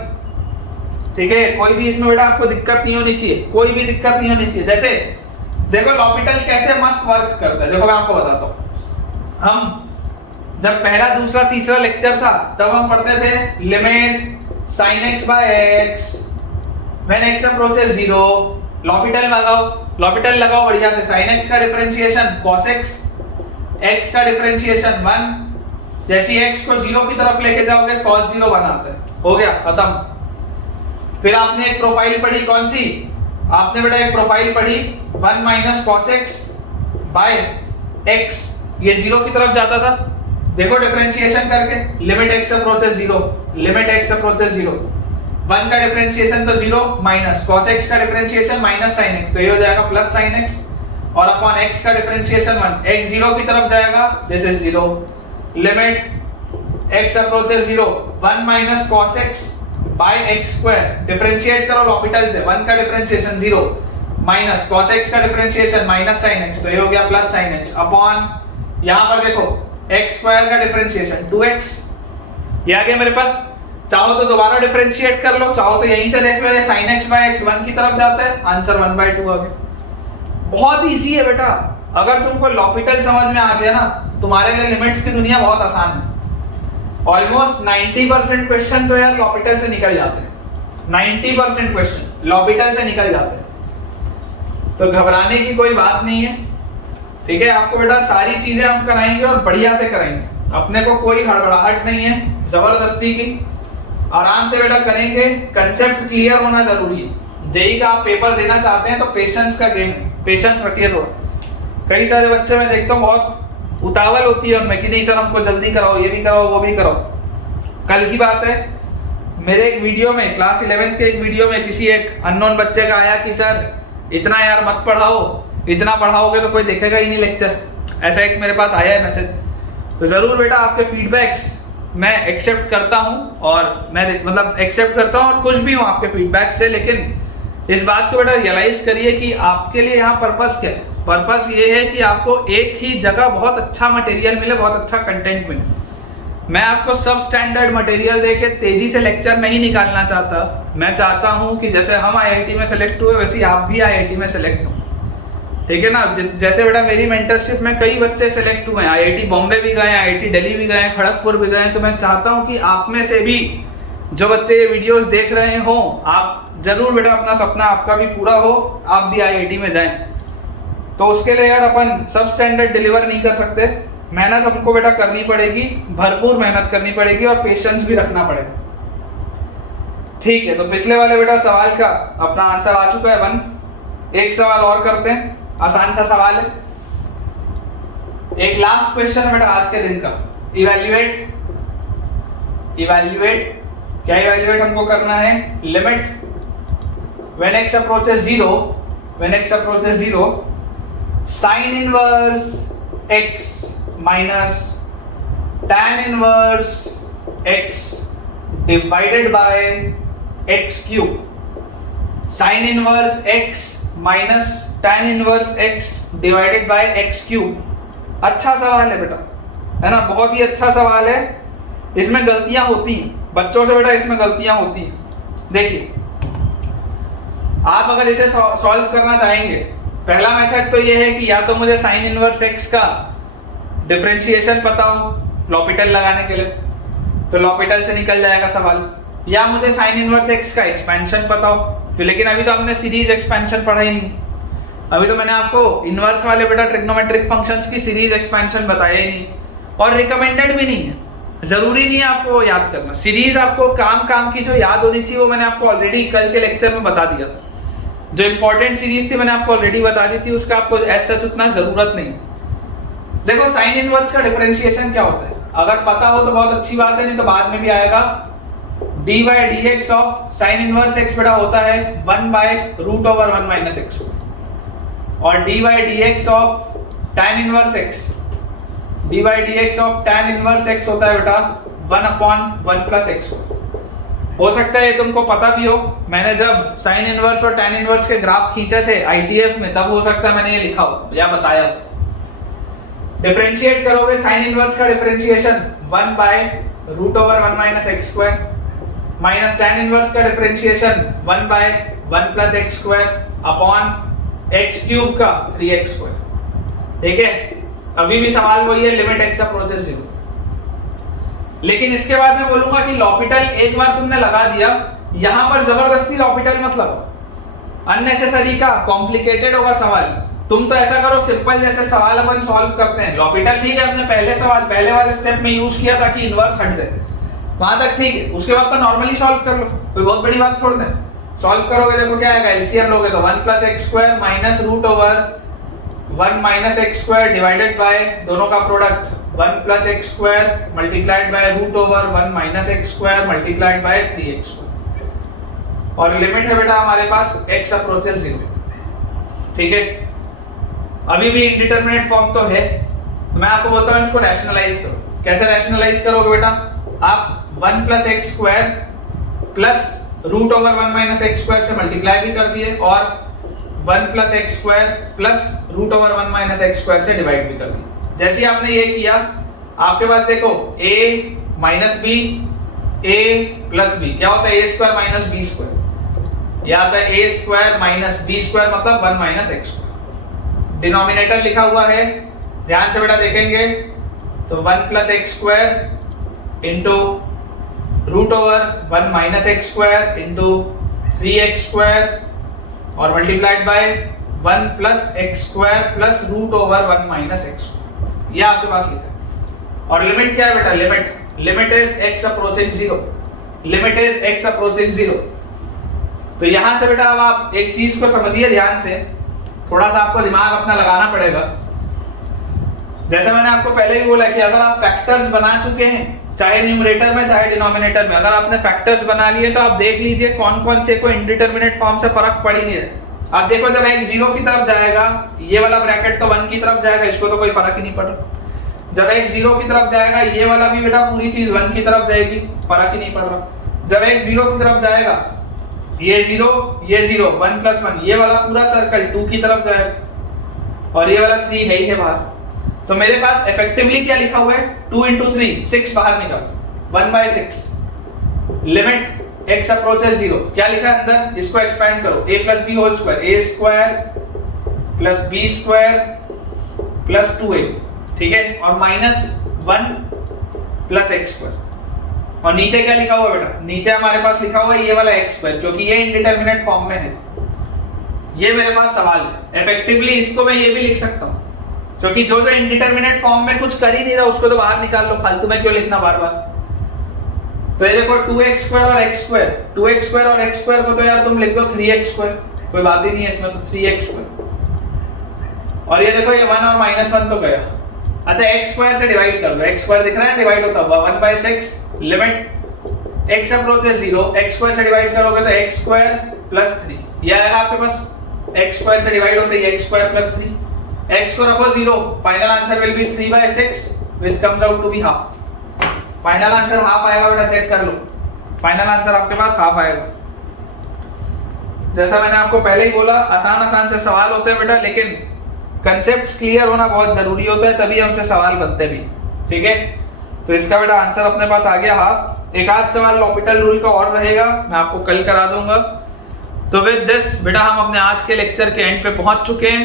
ठीक है, कोई भी इसमें बेटा आपको दिक्कत नहीं होनी चाहिए, कोई भी दिक्कत नहीं होनी चाहिए। जैसे देखो लॉपिटल कैसे मस्त वर्क करता है, देखो मैं आपको बताता हूँ। हम जब पहला दूसरा तीसरा लेक्चर था तब हम पढ़ते थे limit sin x by x when x approaches 0, L'Hôpital लगाओ, लॉपिटल लगाओ बढ़िया से। sin x का डिफरेंशिएशन cos x, x का डिफरेंशिएशन 1, जैसे x को 0 की तरफ लेके जाओगे cos 0 1 आता है, हो गया खत्म। फिर आपने एक प्रोफाइल पढ़ी, कौन सी? आपने बेटा एक प्रोफाइल पढ़ी 1 minus cos x by x, ये 0 की तरफ जाता था। देखो डिफरेंशिएशन करके, limit x approaches 0, limit x approaches 0, 1 का डिफरेंशिएशन तो 0 माइनस cos x का डिफरेंशिएशन माइनस sin x, तो ये हो जाएगा प्लस sin x, और अपॉन x का डिफरेंशिएशन 1, x 0 की तरफ जाएगा, this is 0, limit x approaches 0, 1 minus cos x by x square, differentiate करो लॉपिटल से, 1 का डिफरेंशिएशन 0 माइनस cos x का डिफरेंशिएशन माइनस sin x, तो ये हो गया प्लस sin x, अपॉन यहां पर देखो x स्क्वायर का डिफरेंशिएशन 2x, ये आ गया मेरे पास। चाहो तो दोबारा डिफरेंशिएट कर लो, चाहो तो यहीं से देख लो, ये sin x by x 1 की तरफ जाता है, आंसर 1/2 आ गया। बहुत इजी है बेटा, अगर तुमको लॉपिटल समझ में आ गया ना, तुम्हारे लिए लिमिट्स की दुनिया बहुत आसान है। ऑलमोस्ट 90% क्वेश्चन तो यार लॉपिटल से निकल जाते हैं, 90% क्वेश्चन लॉपिटल से निकल जाते हैं, तो घबराने की कोई बात नहीं है, ठीक है। आपको बेटा सारी चीजें हम कराएंगे और बढ़िया से कराएंगे, अपने को कोई हड़बड़ाहट नहीं है जबरदस्ती की, आराम से बेटा करेंगे। कंसेप्ट क्लियर होना जरूरी है। जेई का आप पेपर देना चाहते हैं तो पेशेंस का गेम है, पेशेंस रखिए थोड़ा। कई सारे बच्चे मैं देखता हूँ बहुत उतावल होती है उनमें कि नहीं सर हमको जल्दी कराओ, ये भी कराओ वो भी कराओ। कल की बात है, मेरे एक वीडियो में, क्लास 11th के एक वीडियो में किसी एक अननोन बच्चे का आया कि सर इतना यार मत पढ़ाओ, इतना पढ़ाओगे तो कोई देखेगा ही नहीं लेक्चर, ऐसा एक मेरे पास आया है मैसेज। तो जरूर बेटा आपके फीडबैक्स मैं एक्सेप्ट करता हूं, और मैं मतलब एक्सेप्ट करता हूं और खुश भी हूं आपके फीडबैक से, लेकिन इस बात को बेटा रियलाइज करिए कि आपके लिए यहाँ पर्पस क्या है। पर्पस ये है कि आपको एक ही जगह बहुत अच्छा मटेरियल मिले, बहुत अच्छा कंटेंट मिले। मैं आपको सब स्टैंडर्ड मटेरियल देके तेजी से लेक्चर नहीं निकालना चाहता, मैं चाहता हूं कि जैसे हम IIT में सेलेक्ट हुए वैसे आप भी IIT में सेलेक्ट हो, ठीक है ना। जैसे बेटा मेरी मेंटरशिप में कई बच्चे सेलेक्ट हुए हैं, IIT बॉम्बे भी गए, IIT दिल्ली भी गए, खड़गपुर भी गए, तो मैं चाहता हूं कि आप में से भी जो बच्चे ये वीडियोस देख रहे हो, आप जरूर बेटा अपना सपना आपका भी पूरा हो, आप भी IIT में जाएं। तो उसके लिए यार अपन सब स्टैंडर्ड डिलीवर नहीं कर सकते, मेहनत हमको बेटा करनी पड़ेगी, भरपूर मेहनत करनी पड़ेगी और पेशेंस भी रखना पड़ेगा, ठीक है। तो पिछले वाले बेटा सवाल का अपना आंसर आ चुका है 1। एक सवाल और करते हैं, आसान सा सवाल है, एक लास्ट क्वेश्चन बेटा आज के दिन का। इवैल्यूएट क्या इवैल्यूएट हमको करना है? Limit when x approaches 0 sin inverse x minus tan inverse x divided by x cube. sin inverse x minus tan inverse x divided by x cube. अच्छा सवाल है बेटा, है ना, बहुत ही अच्छा सवाल है। इसमें गलतियां होती हैं बच्चों से बेटा, इसमें गलतियां होती हैं। देखिए आप अगर इसे सॉल्व करना चाहेंगे, पहला मेथड तो ये है कि या तो मुझे sin इनवर्स x का डिफरेंशिएशन पता हो लॉपिटल लगाने के लिए, तो लॉपिटल से निकल जाएगा सवाल, या मुझे sin इनवर्स x का एक्सपेंशन पता हो, तो लेकिन अभी तो हमने सीरीज एक्सपेंशन पढ़ा ही नहीं, अभी तो मैंने आपको इनवर्स वाले बेटा ट्रिग्नोमेट्रिक फंक्शंस की सीरीज एक्सपेंशन बताया ही नहीं, और रिकमेंडेड भी नहीं है, जरूरी नहीं है आपको याद करना। सीरीज आपको काम की जो याद होनी चाहिए वो मैंने आपको ऑलरेडी कल के लेक्चर में बता दिया था, जो इंपॉर्टेंट सीरीज थी मैंने आपको ऑलरेडी बता दी थी, उसका आपको ऐसा सच उतना जरूरत नहीं। देखो sin इनवर्स का डिफरेंशिएशन क्या होता है, अगर पता हो तो बहुत अच्छी बात है, नहीं तो बाद में भी आएगा। dy dx of sin inverse x बेटा होता है 1/√1 माइनस x, और dy dx of tan inverse x होता है बेटा 1/1 प्लस x। हो सकता है ये तुमको पता भी हो, मैंने जब sin इनवर्स और tan इनवर्स के ग्राफ खींचे थे ITF में, तब हो सकता है मैंने ये लिखा हो या बताया। डिफरेंशिएट करोगे sin इनवर्स का differentiation 1/√1 minus x square, minus tan inverse का differentiation 1/1 plus x square upon x cube का 3x स्क्वायर, ठीक है। अभी भी सवाल वही है, लिमिट x अप्रोचेस 0। लेकिन इसके बाद मैं बोलूंगा कि लॉपिटल एक बार तुमने लगा दिया, यहां पर जबरदस्ती लॉपिटल मत लगाओ, अननेसेसरी का कॉम्प्लिकेटेड होगा सवाल। तुम तो ऐसा करो, सिंपल जैसे सवाल अपन सॉल्व करते हैं। लॉपिटल ठीक है, अपने पहले सवाल पहले वाले स्टेप में यूज किया था कि इनवर्स हट जाए, वहां तक ठीक है। उसके बाद तो नॉर्मली सॉल्व कर लो, कोई बहुत बड़ी बात थोड़ी है। सॉल्व करोगे देखो क्या आएगा, एलसीएम लोगे तो 1 + x² minus root over 1 minus x² divided by दोनों का product 1 + x² multiplied by root over 1 minus x² multiplied by 3x²। और लिमिट है बेटा हमारे पास x अप्रोचेस 0, ठीक है। अभी भी इंडिटरमिनेट फॉर्म तो है, तो मैं आपको बोलता हूँ इसको रैशनलाइज करो। कैसे रैशनलाइज करोगे बेटा, आप 1 + x² plus root over 1 minus x² से मल्टीप्लाई भी कर दिए और 1 + x² plus root over 1 minus x² से डिवाइड भी कर दिए। जैसे ही आपने ये किया, आपके पास देखो a minus b a plus b क्या होता है, a² माइनस b², यह आता है a² माइनस b² मतलब 1 माइनस x²। डिनोमिनेटर लिखा हुआ है, ध्यान से बेटा देखेंगे तो 1 + x² into root over 1 minus x² into 3x² और multiplied by 1 + x² plus root over 1 minus x²। ये आपके पास लिखा है। और लिमिट क्या है बेटा, limit is x approaching 0, limit is x approaching 0। तो यहां से बेटा अब आप एक चीज को समझिए ध्यान से, थोड़ा सा आपको दिमाग अपना लगाना पड़ेगा। जैसे मैंने आपको पहले ही बोला कि अगर आप फैक्टर्स बना चुके हैं, चाहे न्यूमरेटर में चाहे डिनोमिनेटर में, अगर आपने फैक्टर्स बना लिए तो आप देख लीजिए कौन कौन से को इंडिटरमिनेट फॉर्म से फर्क पड़ ही नहीं रहा। आप देखो जब x 0 की तरफ जाएगा, ये वाला ब्रैकेट तो 1 की तरफ जाएगा, इसको तो कोई फर्क ही नहीं पड़ रहा। जब x 0 की तरफ जाएगा, ये वाला भी बेटा पूरी चीज 1 की तरफ जाएगी, फर्क ही नहीं पड़ रहा। जब x 0 की तरफ जाएगा, ये 0 1 + 1, ये वाला पूरा सर्कल 2 की तरफ जाएगा और ये वाला 3 है ही है बाहर। तो मेरे पास इफेक्टिवली क्या लिखा हुआ है, 2 × 3 6 बाहर निकल 1/6 लिमिट x अप्रोचेस 0। क्या लिखा है अंदर, इसको एक्सपेंड करो, a + b whole square, a² + b² + 2a, ठीक है, और -1 + x²। और नीचे क्या लिखा हुआ है बेटा, नीचे हमारे पास लिखा हुआ है ये वाला x², क्योंकि ये इंडिटरमिनेट फॉर्म में है। ये मेरे पास सवाल है, इफेक्टिवली इसको मैं ये भी लिख सकता हूं, क्योंकि जो इंडिटरमिनेट फॉर्म में कुछ कर ही नहीं रहा उसको तो बाहर निकाल लो, फालतू में क्यों लिखना बार बार। तो ये देखो 2x² और x², 2x² और x² को तो यार तुम लिख दो 3x², कोई बात ही नहीं है इसमें, तो 3x²। और ये देखो ये 1 और -1 तो गया। अच्छा x² से डिवाइड कर दो, x² दिख रहा है डिवाइड होता हुआ 1/6 लिमिट x अप्रोचेस 0, x² से डिवाइड करोगे तो x² + 3, ये आएगा आपके पास। x² से डिवाइड होता है x² + 3, x को रखो 0, final answer will be 3/6 which comes out to be half. Final answer half आएगा बेटा, चेक कर लो, फाइनल आंसर आपके पास हाफ आएगा। जैसा मैंने आपको पहले ही बोला, आसान से सवाल होते हैं बेटा, लेकिन कंसेप्ट क्लियर होना बहुत जरूरी होता है, तभी हमसे सवाल बनते भी, ठीक है। तो इसका बेटा आंसर अपने पास आ गया हाफ। एक आध सवाल लॉपिटल रूल का और रहेगा, मैं आपको कल करा दूंगा। तो विद दिस बेटा हम अपने आज के लेक्चर के एंड पे पहुंच चुके हैं,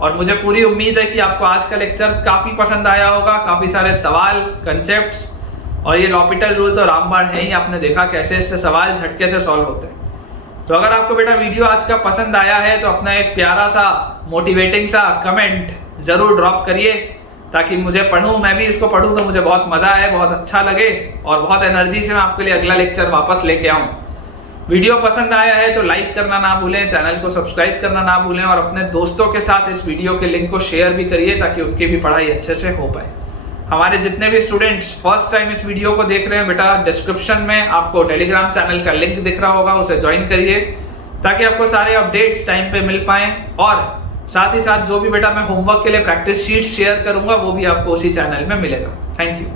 और मुझे पूरी उम्मीद है कि आपको आज का लेक्चर काफी पसंद आया होगा। काफी सारे सवाल, कंसेप्ट्स, और ये लॉपिटल रूल तो रामबाण है ही, आपने देखा कैसे इससे सवाल झटके से सॉल्व होते हैं। तो अगर आपको बेटा वीडियो आज का पसंद आया है तो अपना एक प्यारा सा मोटिवेटिंग सा कमेंट जरूर ड्रॉप करिए, ताकि मुझे पढ़ूं, मैं भी इसको पढ़ूं तो मुझे बहुत मजा आए, बहुत अच्छा लगे और बहुत एनर्जी से मैं आपके लिए अगला लेक्चर वापस लेके आऊं। वीडियो पसंद आया है तो लाइक करना ना भूलें, चैनल को सब्सक्राइब करना ना भूलें, और अपने दोस्तों के साथ इस वीडियो के लिंक को शेयर भी करिए ताकि उनकी भी पढ़ाई अच्छे से हो पाए। हमारे जितने भी स्टूडेंट्स फर्स्ट टाइम इस वीडियो को देख रहे हैं बेटा, डिस्क्रिप्शन में आपको टेलीग्राम चैनल का लिंक दिख रहा होगा, उसे ज्वाइन करिए ताकि आपको सारे अपडेट्स टाइम पे मिल पाएं। और साथ ही साथ जो भी बेटा मैं होमवर्क के लिए प्रैक्टिस शीट शेयर करूंगा वो भी आपको उसी चैनल में मिलेगा। Thank you.